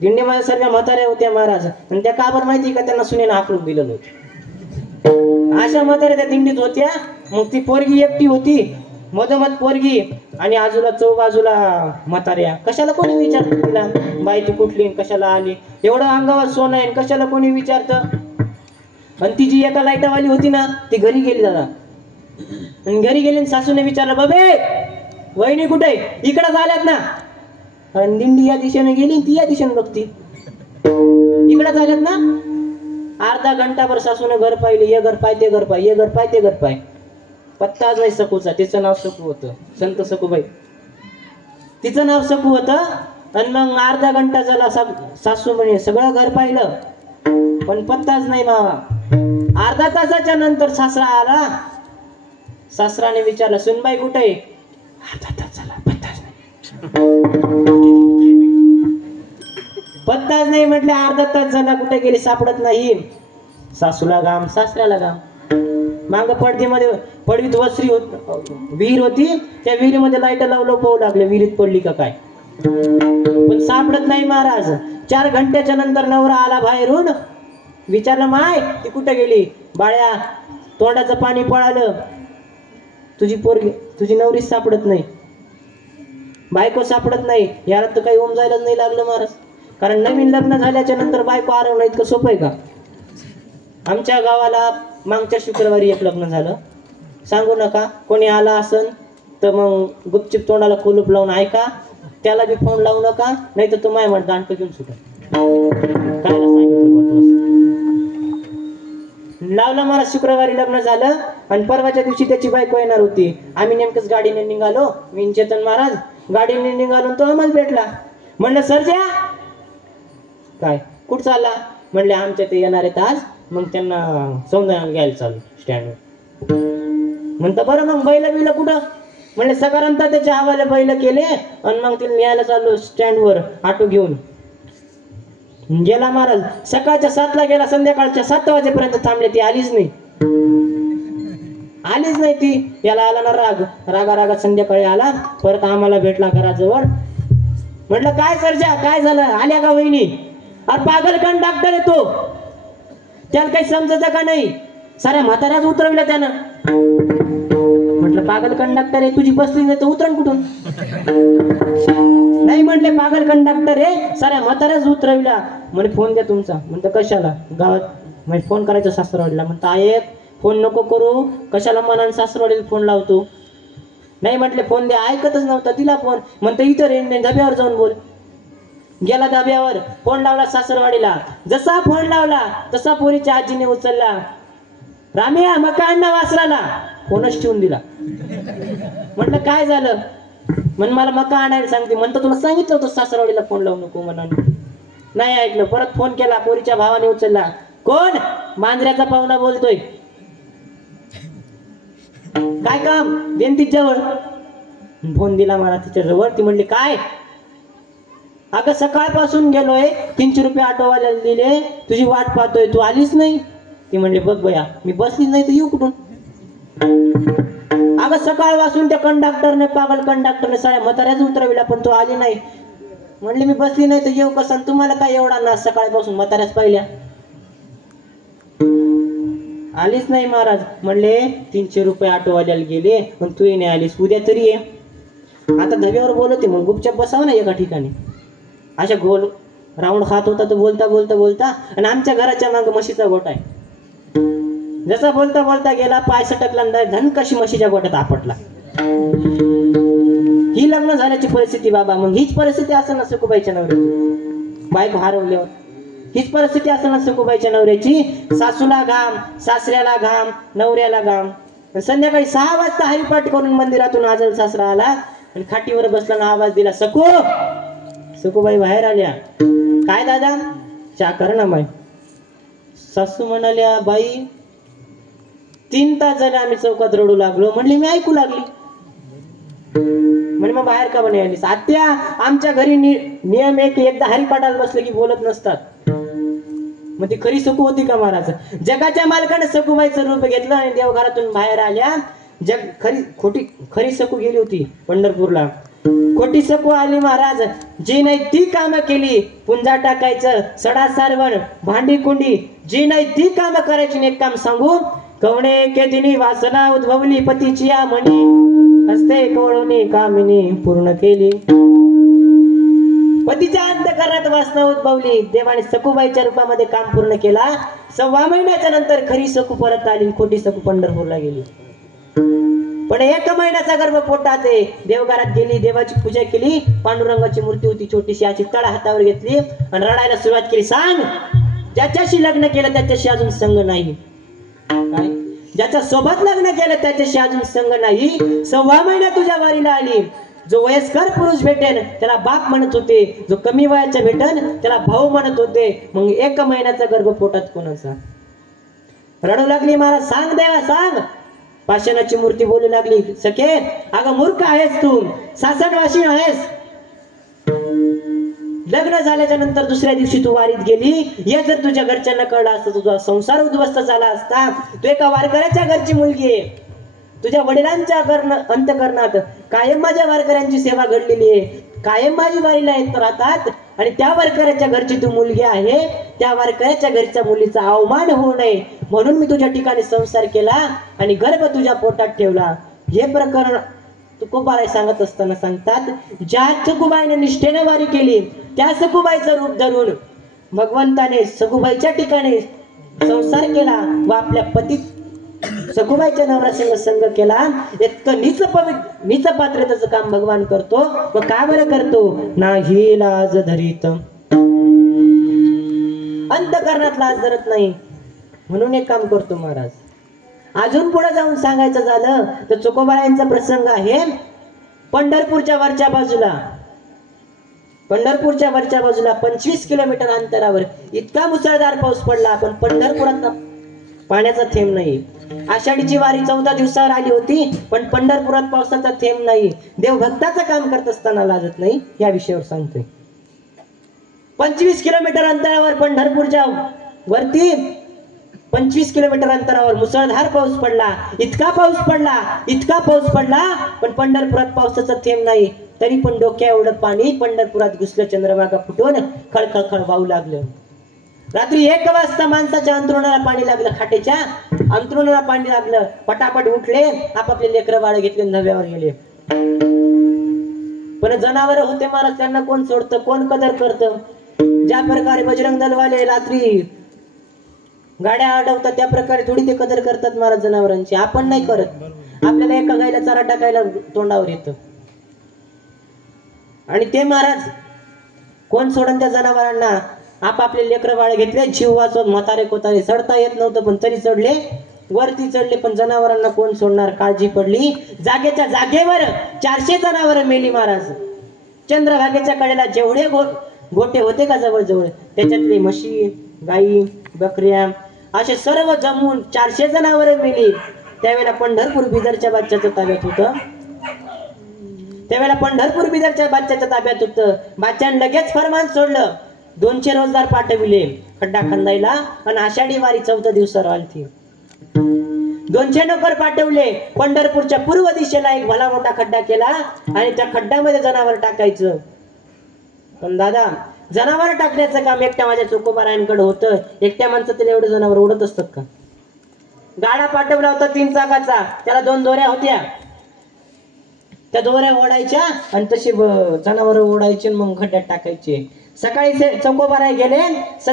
दिंडीमध्ये सर्व म्हाताऱ्या होत्या महाराज. आणि त्या का बरं माहिती का, त्यांना सुनेनं हाकलून दिलेलं होतं. अशा म्हाताऱ्या त्या दिंडीत होत्या. मग ती पोरगी एकटी होती, मधोमध पोरगी आणि आजूला चौबाजूला म्हाताऱ्या. कशाला कोणी विचारत तिला बाई तू कुठली कशाला आली, एवढं अंगावर सोनं आहे कशाला कोणी विचारतं. आणि ती जी एका लाईटावाली होती ना ती घरी गेली दादा. आणि घरी गेली सासूने विचारलं बाबे वहिनी कुठे? इकडे झाल्यात ना. आणि दिंडी या दिशेने गेली, ती या दिशेने बघती. इकडे झाल्यात ना. अर्धा घंटाभर सासूने घर पाहिले, ये घर पाय ते घर पाय, ये घर पाय ते घर पाय. पत्ताच नाही सकूचा. तिचं नाव सकू होतं, संत सखूबाई. तिचं नाव सकू होतं. आणि मग अर्धा घंटा झाला, सासू म्हणे सगळं घर पाहिलं पण पत्ताच नाही मावा. अर्धा तासाच्या नंतर सासरा आला. सासराने विचारलं, सुनबाई कुठे? अर्धा तास झाला, पत्ताच नाही. पत्ताच नाही म्हटलं, अर्धा तास झाला, कुठे गेली सापडत नाही. सासूला घाम, सासऱ्याला घाम. माग पडवीत वसरी विहीर होती. त्या विहिरीमध्ये लाईट लावलं, पाहू लागले विहिरीत पडली का काय. पण सापडत नाही महाराज. 4 घंट्याच्या नंतर नवरा आला बाहेरून. विचारलं, माय ती कुठे गेली? बाळ्या, तोंडाचं पाणी पळालं, तुझी पोरगी, तुझी नवरी सापडत नाही, बायको सापडत नाही. याला तर काही उमजायलाच नाही लागलं महाराज. कारण नवीन लग्न झाल्याच्या नंतर बायको आरवणं इतकं सोपं आहे का? आमच्या गावाला मागच्या शुक्रवारी एक लग्न झालं. सांगू नका, कोणी आला असन तर मग गुपचूप तोंडाला कुलूप लावून ऐका. त्याला बी फोन लावू नका, नाही तर तो माय म्हणत दांडकं घेऊन सुटा. काय लावलं मला. शुक्रवारी लग्न झालं आणि परवाच्या दिवशी त्याची बायको येणार होती. आम्ही नेमकंच गाडीने निघालो, मी चेतन महाराज गाडीने निघालो. तो आम्हाला भेटला. म्हणलं, सर्जा काय कुठं चालला? म्हणले, आमच्या ते येणार आहेत आज, मग त्यांना सौंदर्याला घ्यायला चालू स्टँडवर. म्हणतं, बरं मग बैल बिल कुठं? म्हणले, सकारांता त्याच्या हवाले बैल केले आणि मग तिला न्यायला चाललो स्टँडवर ऑटो घेऊन. गेला महाराज. सकाळच्या 7ला गेला, संध्याकाळच्या 7 वाजेपर्यंत थांबले. ती आलीच नाही. ती. याला आला ना राग. रागात संध्याकाळी आला. परत आम्हाला भेटला घराजवळ. म्हटलं, काय सर्जा, काय झालं? आल्या का वहिनी? अरे पागल कंडक्टर आहे तो, त्याला काही समजत का नाही? साऱ्या म्हाताऱ्याच उतरवल्या त्यानं. म्हटलं, पागल कंडक्टर आहे, तुझी बसली नाही तर उतरण कुठून? नाही म्हटले, पागल कंडक्टर आहे, साऱ्या म्हाताऱ्याच उतरवल्या. म्हणे, फोन द्या तुमचा. म्हणतं, कशाला? गावात म्हणजे फोन करायचं सासरवाडीला. म्हणतं, आयेक फोन नको करू, कशाला मनाने सासरवाडीला फोन लावतो? नाही म्हटले, फोन द्या. ऐकतच नव्हता. दिला फोन. म्हणतं, इथं रेंज नाही, धाब्यावर जाऊन बोल. गेला धाब्यावर, फोन लावला सासरवाडीला. जसा फोन लावला तसा पोरीच्या आजीने उचलला. रामिया, मका अण्णा वासराला. फोनच ठेवून दिला. म्हटलं, काय झालं? म्हण, मला मका आणायला सांगते. म्हणतं, तुला सांगितलं होतं सासरवाडीला फोन लावू नको म्हणाने. नाही ऐकलं. परत फोन केला, पोरीच्या भावाने उचलला. कोण? मांजऱ्याचा पाहुणा बोलतोय. काय काम? देन तिच्याजवळ. फोन दिला मला तिच्याजवळ. ती म्हणली, काय? अगं सकाळपासून गेलोय, 300 रुपये ऑटोवाल्याला दिले, तुझी वाट पाहतोय, तू आलीच नाही. ती म्हणली, बघ बया, मी बसलीच नाही तर येऊ कुठून? अगं सकाळपासून त्या कंडक्टरने, पागल कंडक्टरने साऱ्या म्हाताऱ्याच उतरविला, पण तू आली नाही. म्हणले, मी बसली नाही तर येऊ कसं? तुम्हाला काय एवढा ना, सकाळपासून म्हाताऱ्याच पाहिल्या. आलीच नाही महाराज. म्हणले, 300 रुपये ऑटोवाल्याला गेले, पण तू नाही आलीस, उद्या तरी ये. आता धब्यावर बोलते, मग गुपचाप बसावं ना एका ठिकाणी. अशा गोल राऊंड खात होता तर बोलता. आणि आमच्या घराच्या मागे म्हशीचा गोठा आहे. जसा बोलता गेला, पाय सटकला, धन कशी म्हशीच्या गोठ्यात आपटला. ही लग्न झाल्याची परिस्थिती बाबा. मग हीच परिस्थिती असेल ना सखूबाईच्या नवऱ्याची. बायको हरवल्यावर हीच परिस्थिती असेल ना सखूबाईच्या नवऱ्याची. सासूला घाम, सासऱ्याला घाम, नवऱ्याला घाम. संध्याकाळी 6 वाजता हरिपाठ करून मंदिरातून आजल सासरा आला आणि खाटीवर बसला ना आवाज दिला, सकू. सखूबाई बाहेर आल्या. काय दादा? चहा कर ना बाई. सासू म्हणाल्या, बाई 3 तास झाले आम्ही चौकात रडू लागलो. म्हणले, मी ऐकू लागली. म्हणे, मग बाहेर का म्हणे आलीस? आत्या, आमच्या घरी नियम एकदा हरिपाठाला बसले की बोलत नसतात. मग ती खरी सकू होती का महाराज? जगाच्या मालकाने सखूबाईचं रूप घेतलं आणि देवघरातून बाहेर आल्या. खरी सकू गेली होती पंढरपूरला. खोटी सकू आली महाराज. जी नाही ती कामं केली, पुंजा टाकायचं, सडा सारवण, भांडी कुंडी, जी नाही ती कामं करायची. एक काम सांगू, कवणे केदिनी वासना उद्भवली, पतीची या म्हणी, हस्ते कवळुनी कामिनी पूर्ण केली. पतीच्या अंतःकरणात वासना उद्भवली, देवाने सखूबाईच्या रूपामध्ये काम पूर्ण केला. 1.25 महिन्याच्या नंतर खरी सकू परत आली, खोटी सकू पंढरपूरला गेली. म्हणे 1 महिन्याचा गर्भ पोटात आहे. देवघरात गेली, देवाची पूजा केली, पांडुरंगाची मूर्ती होती छोटीशी, अशी तळ हातावर घेतली आणि रडायला सुरुवात केली. सांग, ज्याच्याशी लग्न केलं त्याच्याशी अजून संग नाही. काय? ज्याच्या सोबत लग्न केलं त्याच्याशी अजून संग नाही. 6 महिना तुझ्या वारीला आली. जो वयस्कर पुरुष भेटेल त्याला बाप म्हणत होते, जो कमी वयाचा भेटेल त्याला भाऊ म्हणत होते. मग 1 महिन्याचा गर्भ पोटात कोणाचा? रडू लागली. महाराज सांग देवा सांग. पाषाणाची मूर्ती बोलू लागली, सखे अगं मूर्ख आहेस तू, सासणवाशी आहेस. लग्न झाल्याच्या नंतर दुसऱ्या दिवशी तू वारीत गेली. हे जर तुझ्या घरच्यांना कळलं असतं तुझा संसार उद्ध्वस्त झाला असता. तू एका वारकऱ्याच्या घरची मुलगी आहे. तुझ्या वडिलांच्या अंतकरणात कायम माझ्या वारकऱ्यांची सेवा घडलेली आहे. कायम माझी वारीला येत राहतात आणि त्या वारकऱ्याच्या घरची तू मुलगी आहे. त्या वारकऱ्याच्या घरच्या मुलीचा अवमान होऊ नये म्हणून मी तुझ्या ठिकाणी संसार केला आणि गर्भ तुझ्या पोटात ठेवला. हे प्रकरण तुकोबाराय सांगत असताना सांगतात, ज्या सखुबाईने निष्ठेने वारी केली त्या सखुबाईचं रूप धरून भगवंताने सखुबाईच्या ठिकाणी संसार केला व आपल्या पती सखुबाईच्या नवरासंग संग केला. इतकं नीच पात्रतेचं काम भगवान करतो. व का बरं करतो? नाही लाज धरीत, अंतकरणात लाज धरत नाही म्हणून एक काम करतो महाराज. अजून पुढे जाऊन सांगायचं झालं तर चोकोबारायांचा प्रसंग आहे पंढरपूरच्या वरच्या बाजूला. पंढरपूरच्या वरच्या बाजूला 25 किलोमीटर अंतरावर इतका मुसळधार पाऊस पडला पण पंढरपुरात पाण्याचा थेंब नाही. आषाढीची वारी 14 दिवसावर आली होती पण पंढरपुरात पावसाचा थेंब नाही. देव भक्ताचं काम करत असताना लाजत नाही या विषयावर सांगतोय. 25 किलोमीटर अंतरावर पंढरपूरच्या वरती 25 किलोमीटर अंतरावर मुसळधार पाऊस पडला. इतका पाऊस पडला पण पंढरपुरात पावसाचा थेंब नाही. तरी पण डोक्या एवढं पाणी पंढरपुरात घुसलं. चंद्रभागा फुटून खळखळ वाहू लागलं. रात्री 1 वाजता माणसाच्या अंथरुणाला पाणी लागलं. खाटेच्या अंथरुणाला पाणी लागलं. पटापट उठले, आपापले लेकरं बाळ घेतले, नव्यावर गेले. पण जनावर होते महाराज, त्यांना कोण सोडतं, कोण कदर करतं? ज्या प्रकारे बजरंग दलवाले रात्री गाड्या अडवतात त्या प्रकारे थोडी ते कदर करतात महाराज जनावरांची. आपण नाही करत. आपल्याला एका गायला चारा टाकायला तोंडावर येतं आणि ते महाराज कोण सोडन त्या जनावरांना? आपापले लेकरं बाळ घेतले, जीव वाचवत म्हातारे कोतारे. चढता येत नव्हतं पण तरी चढले, वरती चढले. पण जनावरांना कोण सोडणार? काळजी पडली. जागेच्या जागेवर 400 जनावर मेली महाराज. चंद्रभागेच्या कडेला जेवढे गोटे होते का जवळजवळ त्याच्यातले म्हशी, गाई, बकऱ्या असे सर्व जमून 400 जनावर मेली. त्यावेळेला पंढरपूर बिदरच्या बादशाच्या ताब्यात होतं. ताब्यात होतं. बादशाने लगेच फरमान सोडलं. 200 रोजदार पाठविले खड्डा खंदायला आणि आषाढी वारी 14 दिवसावर आलती. 200 नोकर पाठवले. पंढरपूरच्या पूर्व दिशेला एक भला मोठा खड्डा केला आणि त्या खड्ड्यामध्ये जनावर टाकायचं. पण दादा जनावर टाकण्याचं काम एकट्या माझ्या चोकोबारायांकडे होतं. एकट्या माणसाला एवढे जनावर ओढत असतात का? गाडा पाठवला होता 3 चाकाचा. त्याला 2 दोऱ्या होत्या. त्या दोऱ्या ओढायच्या आणि तशी जनावर ओढायचे मग खड्ड्यात टाकायचे. सकाळी चौकोबाराय गेले,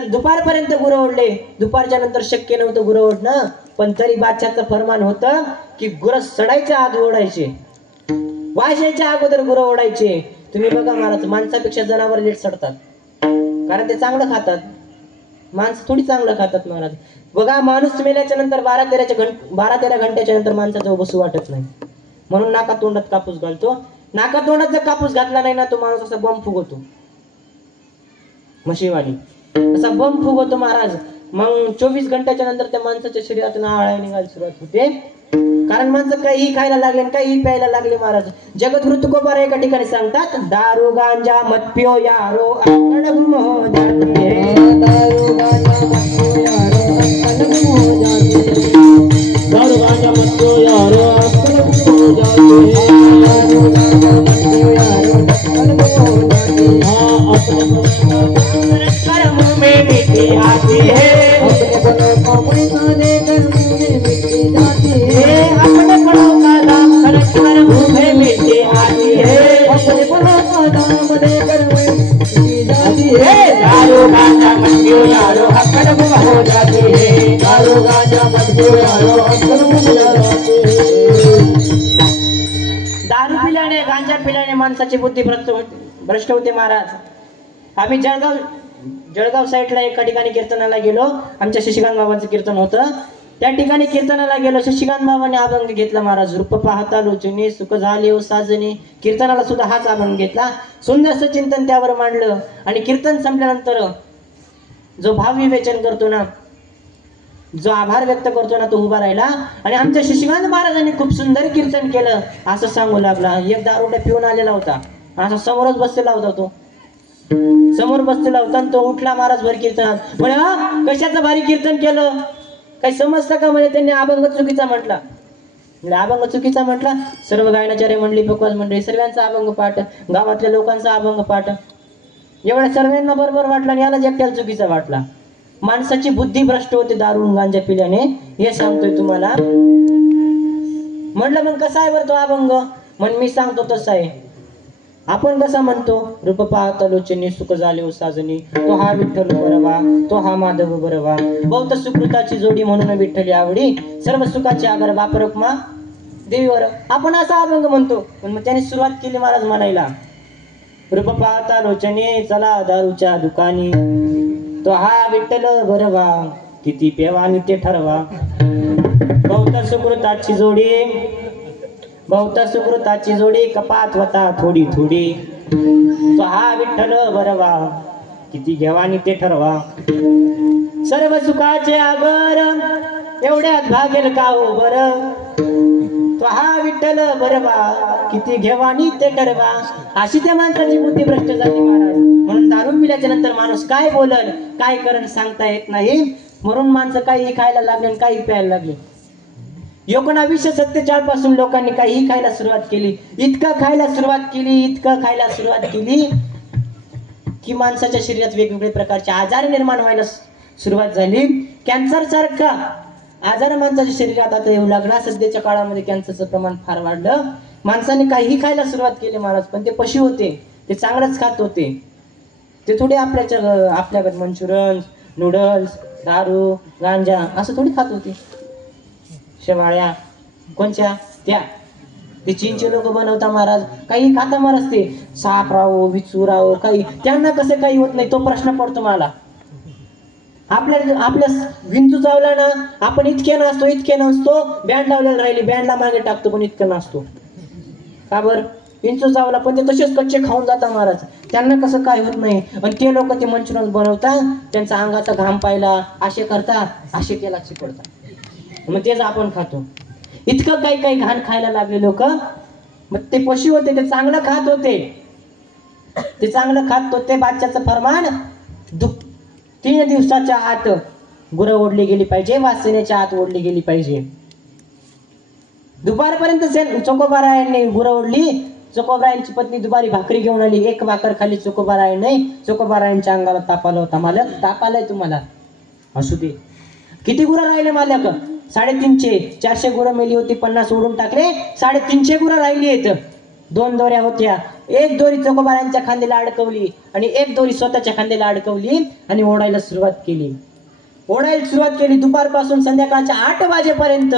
दुपारपर्यंत गुरं ओढले. दुपारच्या नंतर शक्य नव्हतं गुरं ओढणं. पण तरी बादशाचं फरमान होतं की गुरं सडायच्या आधी ओढायचे, वाजायच्या अगोदर गुरं ओढायचे. तुम्ही बघा महाराज, माणसापेक्षा जनावर लेट सडतात कारण ते चांगलं खातात. माणसं थोडी चांगलं खातात महाराज. बघा माणूस मेल्याच्या नंतर 12-13 घंट्याच्या नंतर माणसाचं बसू वाटत नाही म्हणून नाका तोंडात कापूस घालतो. नाका तोंडात जर कापूस घातला नाही ना तो माणूस असा बंब फुगवतो. म्हशीवाली असा बंब फुगवतो महाराज. मग 24 घंट्याच्या नंतर त्या माणसाच्या शरीरातून आळ्या निघायला सुरुवात होते. कारण माणसं काही खायला लागले आणि काही प्यायला लागले महाराज. जगद्गुरु तुकोबाराय एका ठिकाणी सांगतात, दारू गांजा मत पिओ यारो अक्कड गुम हो जाती है. दारू गांजा मत पिओ यारो अक्कड गुम हो जाती है. दारू गांजा मत पिओ यारो अक्कड गुम हो जाती है. दारू गांजा मत पिओ यारो अक्कड गुम हो जाती है. कर मुंह में मिट्टी आती है. अपने बलों को पैसा देकर मुंह में मिट्टी जाती है. अपने बलों का दाम खर्च कर मुंह में मिट्टी आती है. अपने बलों का दाम देकर मिट्टी जाती है. दारू गांजा मत पियो यारो अक्कड़ गुम हो जाती है. दारू गांजा मत पियो यारो अक्कड़ गुम हो जाती है. पिल्याने गांजा पिल्याने माणसाची बुद्धी भ्रष्ट होते महाराज. आम्ही जळगाव साईडला एका ठिकाणी कीर्तनाला गेलो. आमच्या शशिकांत बाबांचं कीर्तन होतं. त्या ठिकाणी कीर्तनाला गेलो. शशिकांत बाबांनी अभंग घेतला महाराज. रूप पाहता लोचने सुख झाले ओ साजने. कीर्तनाला सुद्धा हाच अभंग घेतला. सुंदरसं चिंतन त्यावर मांडलं. आणि कीर्तन संपल्यानंतर जो भाव विवेचन करतो ना, जो आभार व्यक्त करतो ना, तो उभा राहिला. आणि आमच्या शशिकांत महाराजांनी खूप सुंदर कीर्तन केलं असं सांगू लागला. एक दारोडा पिऊन आलेला होता. असा समोरच बसलेला होता. तो समोर बसलेला होता आणि तो उठला महाराज भर कीर्तनात. म्हणे कशाचं भारी कीर्तन केलं, काही समजतं का? म्हणजे त्यांनी अभंग चुकीचा म्हटला. अभंग चुकीचा म्हटला. सर्व गायनाचार्य मंडळी, पकवाज मंडळी सर्वांचा अभंग पाठ, गावातल्या लोकांचा अभंग पाठ, एवढ्या सर्वांना बरोबर वाटला आणि याला एकट्याला चुकीचा वाटला. माणसाची बुद्धी भ्रष्ट होते दारू गांजा पिल्याने, हे सांगतोय तुम्हाला. म्हटलं मग कसा आहे बरं तो अभंग? म्हण मी सांगतो तसा आहे. आपण कसा म्हणतो? रूप पाहता लोचने सुख झाले ओ साजनी. तो हा विठ्ठल बरवा, तो हा माधव बरवा. बहुत सुकृताची जोडी म्हणून विठ्ठली आवडी. सर्व सुखाची आगर बापरकमा देवीवर. आपण असा अभंग म्हणतो. पण मग त्याने सुरुवात केली महाराज म्हणायला. रूप पाहता लोचने चला दारूच्या दुकानी. तो हा विठ्ठल बरवा, किती पेवानी ते ठरवा. बहुत सुकृताची जोडी, बहुत सुकृताची जोडी, कपात होता थोडी थोडी. तो हा विठ्ठल बरवा, किती घेवानी ते ठरवा. सर्व सुखाचे आगर एवढ्यात भागेल का हो बर. तो हा विठ्ठल बरवा, किती घेवानी ते ठरवा. अशी त्या माणसाची बुद्धी भ्रष्ट झाली महाराज. म्हणून दारू पिल्याच्या नंतर माणूस काय बोलन काय करण सांगता येत नाही. म्हणून माणसं काही खायला लागले आणि काही प्यायला लागले. 1947 पासून लोकांनी काही खायला सुरुवात केली. इतकं खायला सुरुवात केली की माणसाच्या शरीरात वेगवेगळे प्रकारचे आजार निर्माण व्हायला सुरुवात झाली. कॅन्सर सारखा आजार माणसाच्या शरीरात आता येऊ लागला. सध्याच्या काळामध्ये कॅन्सरचं प्रमाण फार वाढलं. माणसाने काही खायला सुरुवात केली महाराज. पण ते पशु होते, ते चांगलंच खात होते. ते थोडे आपल्याकडे मंचुरियन, नूडल्स, दारू, गांजा असं थोडी खात होते. शेवाळ्या कोणच्या त्या ते चीनचे लोक बनवता महाराज. काही खाता महाराज. ते साप राहो विचू राहो काही, त्यांना कसं काही होत नाही तो प्रश्न पडतो मला. आपल्या विंचू चावला ना, आपण इतके नसतो. बँड लावलेला राहिली, बँडला मागे टाकतो पण इतकं नसतो. का बर? विंचू चावला पण ते तसेच कच्चे खाऊन जातात महाराज. त्यांना कसं काय होत नाही. आणि ते लोक ते मंचुरियन बनवतात, त्यांचा अंगाचा घाम पाहिला असे करतात, असे तेलात चिपडतात. मग तेच आपण खातो. इतकं काही घाण खायला लागले लोक. मग ते पशु होते, ते चांगलं खात होते. बादशाचं फरमान 3 दिवसाच्या आत गुरं ओढली गेली पाहिजे, वासनेच्या आत ओढली गेली पाहिजे. दुपारपर्यंत चोकोबारायांनी गुरं ओढली. चोकोबारायांची पत्नी दुपारी भाकरी घेऊन आली. एक भाकर खाली चोकोबारायने. चोकोबारायांच्या अंगाला ताप आला होता. मालक ताप आलाय तुम्हाला? असू दे. किती गुरं राहिले मालक? 350. 400 गुरं मेली होती, 50 ओढून टाकले. 350 गुरं राहिली आहेत. 2 दोऱ्या होत्या. एक दोरी चोकोबारांच्या खांद्याला अडकवली आणि एक दोरी स्वतःच्या खांद्याला अडकवली आणि ओढायला सुरुवात केली. दुपारपासून संध्याकाळच्या 8 वाजेपर्यंत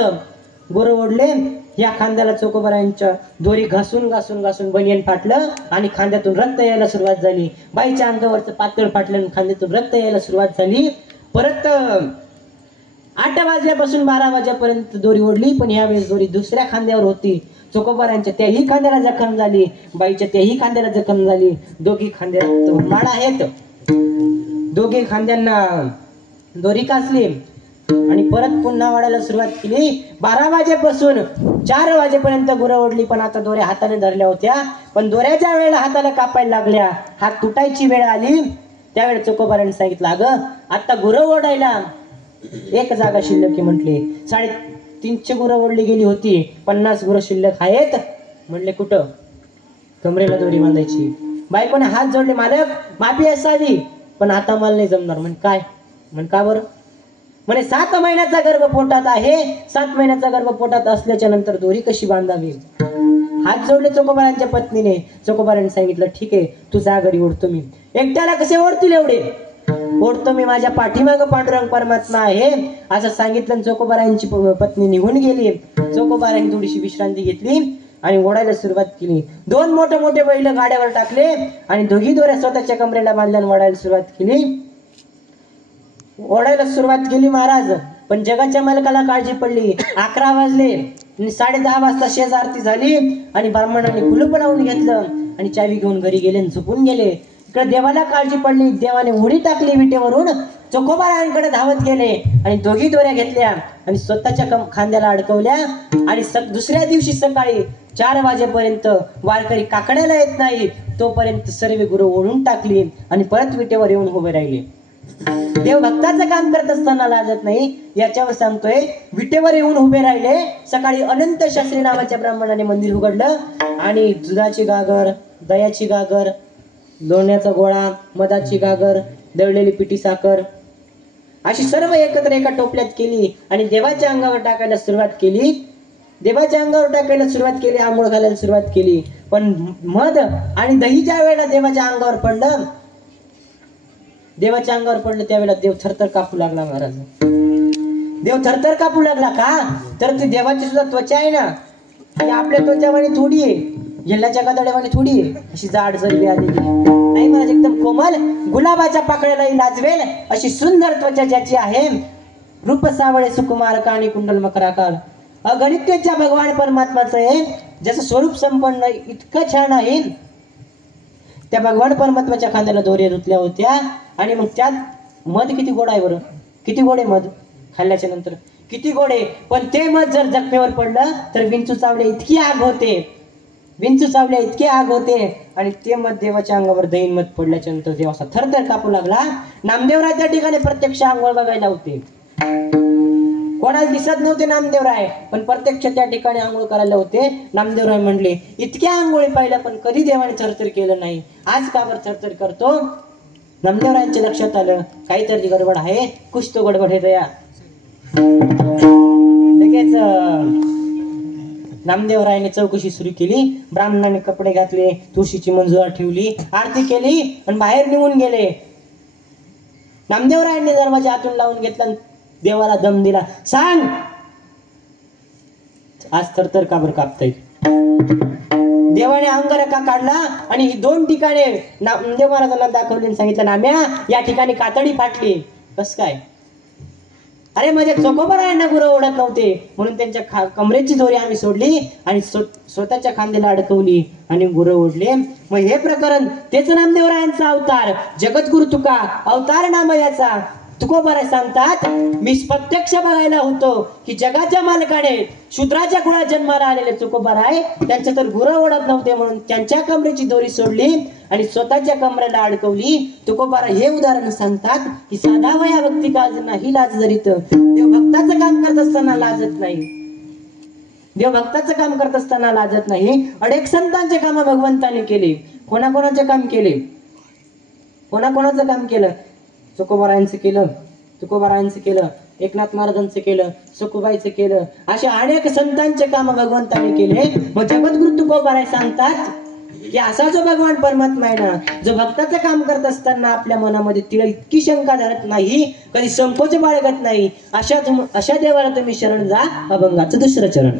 गुरं ओढले. या खांद्याला चोकोबारांच्या दोरी घासून बनियन फाटलं आणि खांद्यातून रक्त यायला सुरुवात झाली. बाईच्या अंगावरचं पातळ फाटलं आणि खांद्यातून रक्त यायला सुरुवात झाली. परत 8 वाजल्यापासून 12 वाजेपर्यंत दोरी ओढली. पण यावेळेस दोरी दुसऱ्या खांद्यावर होती. चोकोबारांच्या त्याही खांद्याला जखम झाली, बाईच्या त्याही खांद्याला जखम झाली. दोघी खांद्यात माळा आहेत. दोघी खांद्यांना दोरी कासली आणि परत पुन्हा वाढायला सुरुवात केली. 12 वाजेपासून 4 वाजेपर्यंत गुरं ओढली. पण आता दोऱ्या हाताने धरल्या होत्या. पण दोऱ्याच्या वेळेला हाताला कापायला लागल्या, हात तुटायची वेळ आली. त्यावेळेस चोकोबारांनी सांगितलं, अगं आता गुरं ओढायला एक जागा शिल्लक आहे म्हटले. 350 गुरं ओढली गेली होती, 50 गुरं शिल्लक आहेत. म्हणले कुठं? कमरेला दोरी बांधायची. बायकोने हात जोडले, मालक माफी असावी पण आता मला नाही जमणार. म्हण काय? म्हण का बरं? म्हणे 7 महिन्याचा गर्भ पोटात आहे. 7 महिन्याचा गर्भ पोटात असल्याच्या नंतर दोरी कशी बांधावी? हात जोडले चोकोबारांच्या पत्नीने. चोकोबारांनी सांगितलं, ठीक आहे तू जा घरी, ओढतो मी. एकट्याला कसे ओढतील एवढे? ओढतो मी, माझ्या पाठीमागं पांडुरंग परमात्मा आहे असं सांगितलं. चोकोबारांची पत्नी निघून गेली. चोकोबारांनी थोडीशी विश्रांती घेतली. आणि ओढायला सुरुवात केली. दोन मोठे मोठे बैल गाड्यावर टाकले आणि दोघी दोऱ्या स्वतःच्या कमरेला बांधल्या आणि ओढायला सुरुवात केली. ओढायला सुरुवात केली महाराज. पण जगाच्या मालकाला काळजी पडली. 11 वाजले आणि 10:30 वाजता शेज आरती झाली आणि ब्राह्मणांनी कुलूप लावून घेतलं आणि चावी घेऊन घरी गेले आणि झोपून गेले. इकडे देवाला काळजी पडली. देवाने उडी टाकली विटेवरून. चोखोबारायांकडे धावत गेले आणि दोघी दोऱ्या घेतल्या आणि स्वतःच्या खांद्याला अडकवल्या आणि दुसऱ्या दिवशी सकाळी 4 वाजेपर्यंत वारकरी काकड्याला येत नाही तोपर्यंत सर्व गुरु ओढून टाकली आणि परत विटेवर येऊन उभे राहिले. देव भक्ताचं काम करत असताना लाजत नाही याच्यावर सांगतोय. विटेवर येऊन उभे राहिले. सकाळी अनंत शास्त्री नावाच्या ब्राह्मणाने मंदिर उघडलं आणि दुधाची गागर, दयाची गागर, लोण्याचा गोळा, मधाची गागर, दळलेली पिठी साखर अशी सर्व एकत्र एका टोपल्यात केली आणि देवाच्या अंगावर टाकायला सुरुवात केली. देवाच्या अंगावर टाकायला सुरुवात केली. आंघोळ घालायला सुरुवात केली. पण मध आणि दही ज्या वेळेला देवाच्या अंगावर पडलं त्यावेळेला देव थरथर कापू लागला महाराज. देव थरथर कापू लागला का तर ती देवाची सुद्धा त्वचा आहे ना ती आपल्या त्वचावाणी थोडी आहे, येल्लाच्या गादड्यावाणी थोडी आहे, अशी जाड जरबी आलेली नाही महाराज. एकदम कोमल गुलाबाच्या पाकळ्यालाही लाजवेल अशी सुंदर त्वचा ज्याची आहे. रूप सावळे सुकुमार काणी कुंडल मकराकार. अगणितेच्या भगवान परमात्माचं आहे ज्याचं स्वरूप संपन्न इतकं छान आहे. त्या भगवान परमात्माच्या खांद्याला दोऱ्या धुतल्या होत्या आणि मग त्यात मध किती गोड आहे बरं. किती गोड आहे मध. खाल्ल्याच्या नंतर किती गोड आहे. पण ते मध जर जखमेवर पडलं तर विंचू चावल्या इतकी आग होते. विंचू चावल्या इतकी आग होते आणि ते मध देवाच्या अंगावर दहीन मध पडल्याच्या नंतर देव असा थरथर कापू लागला. नामदेवराय त्या ठिकाणी प्रत्यक्ष आंघोळ बघायला होते. कोणाला दिसत नव्हते नामदेवराय पण प्रत्यक्ष त्या ठिकाणी आंघोळ करायला होते. नामदेवराय म्हणले इतक्या आंघोळी पाहिल्या पण कधी देवाने थरथर केलं नाही, आज का बरं थरथर करतो. नामदेवरायांच्या लक्षात आलं काहीतरी गडबड आहे. कुछ तो गडबड है दया. लगेच नामदेवरायाने चौकशी सुरू केली. ब्राह्मणाने कपडे घातले, तुळशीची मंजुळा ठेवली, आरती केली आणि बाहेर निघून गेले. नामदेवरायांनी दरवाजा आतून लावून घेतला, देवाला दम दिला. सांग आज थरथर का बरं कापताय. देवाने अंगरखा काढला आणि ही 2 ठिकाणे नामदेव महाराजांना दाखवली आणि सांगितलं नाम्या या ठिकाणी कातडी फाटली. कस काय. अरे माझ्या चोखोबारायांना गुरु ओढत नव्हते म्हणून त्यांच्या कमरेची दोरी आम्ही सोडली आणि स्वतःच्या खांद्याला अडकवली आणि गुरु ओढले. मग हे प्रकरण तेच नामदेवरायांचा अवतार. जगद्गुरु तुका अवतार नाम याचा. तुकोबाराय सांगतात मी प्रत्यक्ष बघायला होतो की जगाच्या मालकाने शूद्राच्या कुळात जन्माला आलेले तुकोबाराय त्यांच्या तर गुरु ओढत नव्हते म्हणून त्यांच्या कमरेची दोरी सोडली आणि स्वतःच्या कमरेला अडकवली. तुकोबाराय हे उदाहरण सांगतात की साधा वया भक्ती काज नाही लाज जरीत. देव भक्ताचं काम करत असताना लाजत नाही. देव भक्ताचं काम करत असताना लाजत नाही. अनेक संतांचे काम भगवंताने केले. कोणाकोणाचे काम केले. कोणाकोणाचं काम केलं. तुकोबारायांचं केलं, एकनाथ महाराजांचं केलं, सखुबाईचं केलं, असे अनेक संतांचे काम भगवंताने केले. मग जगद्गुरु तुकोबाराय सांगतात की असा जो भगवान परमात्मा आहे ना जो भक्ताचं काम करत असताना आपल्या मनामध्ये तिळ इतकी शंका धरत नाही, कधी संकोच बाळगत नाही, अशा देवाला तुम्ही शरण जा. अभंगाचं 2रं चरण.